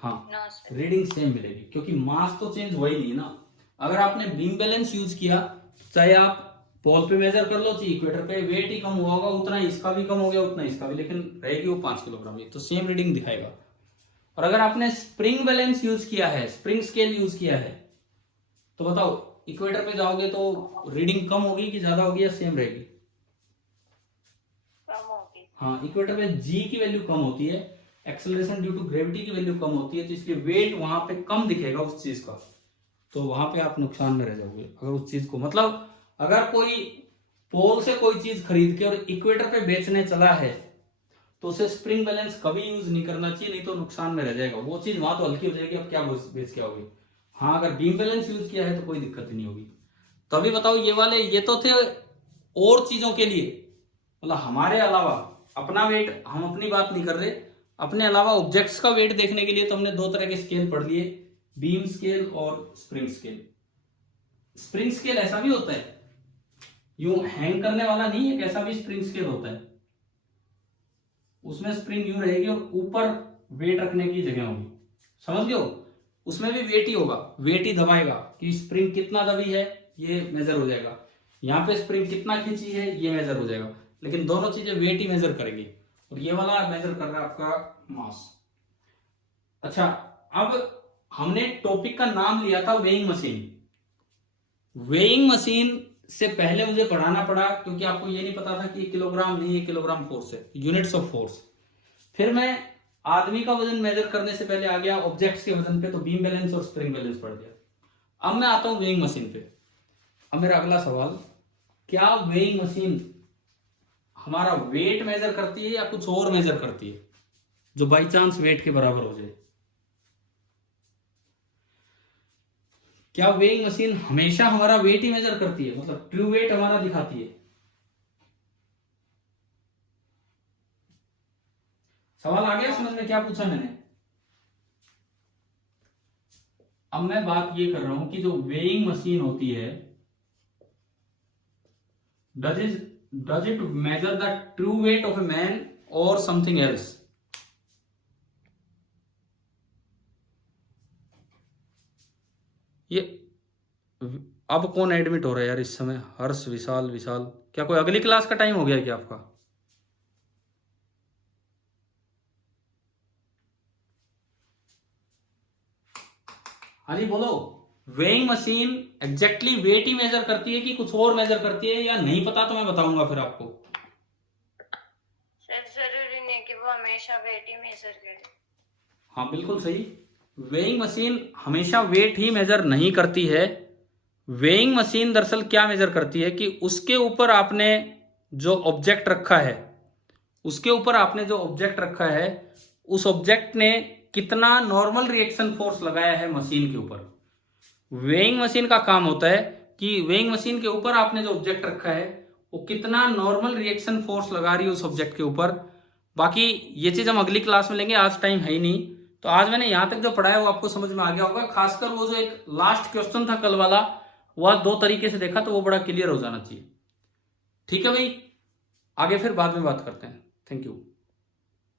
हाँ, नो सर। रीडिंग सेम मिलेगी क्योंकि मास तो चेंज वही नहीं है ना। अगर आपने बीम बैलेंस यूज किया, चाहे आप पोल पे मेजर कर लो चाहे इक्वेटर पे, वेट ही कम हुआ होगा, उतना इसका भी कम हो गया उतना इसका भी, लेकिन रहेगी वो 5 किलोग्राम ही, तो सेम रीडिंग दिखाएगा। और अगर आपने स्प्रिंग बैलेंस यूज किया है, स्प्रिंग स्केल यूज किया है, तो बताओ इक्वेटर पे जाओगे तो रीडिंग कम होगी कि ज्यादा होगी या सेम रहेगी? कम होगी। हाँ, इक्वेटर पे जी की वैल्यू कम होती है, एक्सेलरेशन ड्यू टू ग्रेविटी की वैल्यू कम होती है, तो इसलिए वेट वहां पे कम दिखेगा उस चीज का, तो वहां पे आप नुकसान में रह जाओगे। अगर उस चीज को मतलब अगर कोई पोल से कोई चीज खरीद के और इक्वेटर पे बेचने चला है, तो उसे स्प्रिंग बैलेंस कभी यूज नहीं करना चाहिए, नहीं तो नुकसान में रह जाएगा। वो चीज वहां तो हल्की हो जाएगी, अब क्या बेच के आओगे। हाँ, अगर बीम बैलेंस यूज किया है तो कोई दिक्कत ही नहीं होगी। तो अभी बताओ ये तो थे और चीजों के लिए, मतलब हमारे अलावा अपना वेट, हम अपनी बात नहीं कर रहे, अपने अलावा ऑब्जेक्ट्स का वेट देखने के लिए तो हमने 2 तरह के स्केल पढ़ लिए, बीम स्केल और स्प्रिंग स्केल। स्प्रिंग स्केल ऐसा भी होता है, यूं हैंग करने वाला नहीं, एक ऐसा भी स्प्रिंग स्केल होता है, उसमें स्प्रिंग यूं रहेगी और ऊपर वेट रखने की जगह होगी, समझ गए हो? उसमें भी वेट ही होगा, वेट ही दबाएगा कि स्प्रिंग कितना दबी है ये मेजर हो जाएगा, यहाँ पे स्प्रिंग कितना खींची है ये मेजर हो जाएगा, लेकिन दोनों चीजें वेट ही मेजर करेगी। और ये वाला मेजर कर रहा है आपका मास। अच्छा, अब हमने टॉपिक का नाम लिया था वेइंग मशीन। वेइंग मशीन से पहले मुझे पढ़ाना पड़ा क्योंकि आपको ये नहीं पता था कि किलोग्राम नहीं, ये किलोग्राम फोर्स है, यूनिट्स ऑफ फोर्स। फिर मैं आदमी का वजन मेजर करने से पहले आ गया ऑब्जेक्ट्स के वजन पे, तो बीम बैलेंस और स्प्रिंग बैलेंस पढ़ दिया। अब मैं आता हूं वेइंग मशीन पे। अब मेरा अगला सवाल, क्या वेइंग मशीन हमारा वेट मेजर करती है या कुछ और मेजर करती है जो बाई चांस वेट के बराबर हो जाए? क्या वेइंग मशीन हमेशा हमारा वेट ही मेजर करती है, मतलब ट्रू वेट हमारा दिखाती है? सवाल आ गया समझ में क्या पूछा मैंने? अब मैं बात ये कर रहा हूं कि जो वेइंग मशीन होती है, does it measure the true weight of a man और समथिंग एल्स? ये अब कौन एडमिट हो रहा है यार इस समय? हर्ष, विशाल, क्या कोई अगली क्लास का टाइम हो गया क्या आपका? हाँ जी बोलो। वेइंग मशीन एग्जैक्टली वेट ही मेजर करती है कि कुछ और मेजर करती है, या नहीं पता तो मैं बताऊंगा फिर आपको। सर जरूरी नहीं कि वो हमेशा वेट ही मेजर करे। हाँ बिल्कुल सही, वेइंग मशीन हमेशा वेट ही मेजर नहीं करती है। वेइंग मशीन दरअसल क्या मेजर करती है कि उसके ऊपर आपने जो ऑब्जेक्ट रखा है, उस ऑब्जेक्ट ने कितना नॉर्मल रिएक्शन फोर्स लगाया है मशीन के ऊपर। वेइंग मशीन का काम होता है कि वेइंग मशीन के ऊपर आपने जो ऑब्जेक्ट रखा है वो कितना नॉर्मल रिएक्शन फोर्स लगा रही है उस ऑब्जेक्ट के ऊपर। बाकी ये चीज हम अगली क्लास में लेंगे, आज टाइम है ही नहीं। तो आज मैंने यहां तक जो पढ़ाया वो आपको समझ में आ गया होगा। खासकर वो जो एक लास्ट क्वेश्चन था कल वाला, वह 2 तरीके से देखा तो वो बड़ा क्लियर हो जाना चाहिए। ठीक है भाई, आगे फिर बाद में बात करते हैं। Thank you.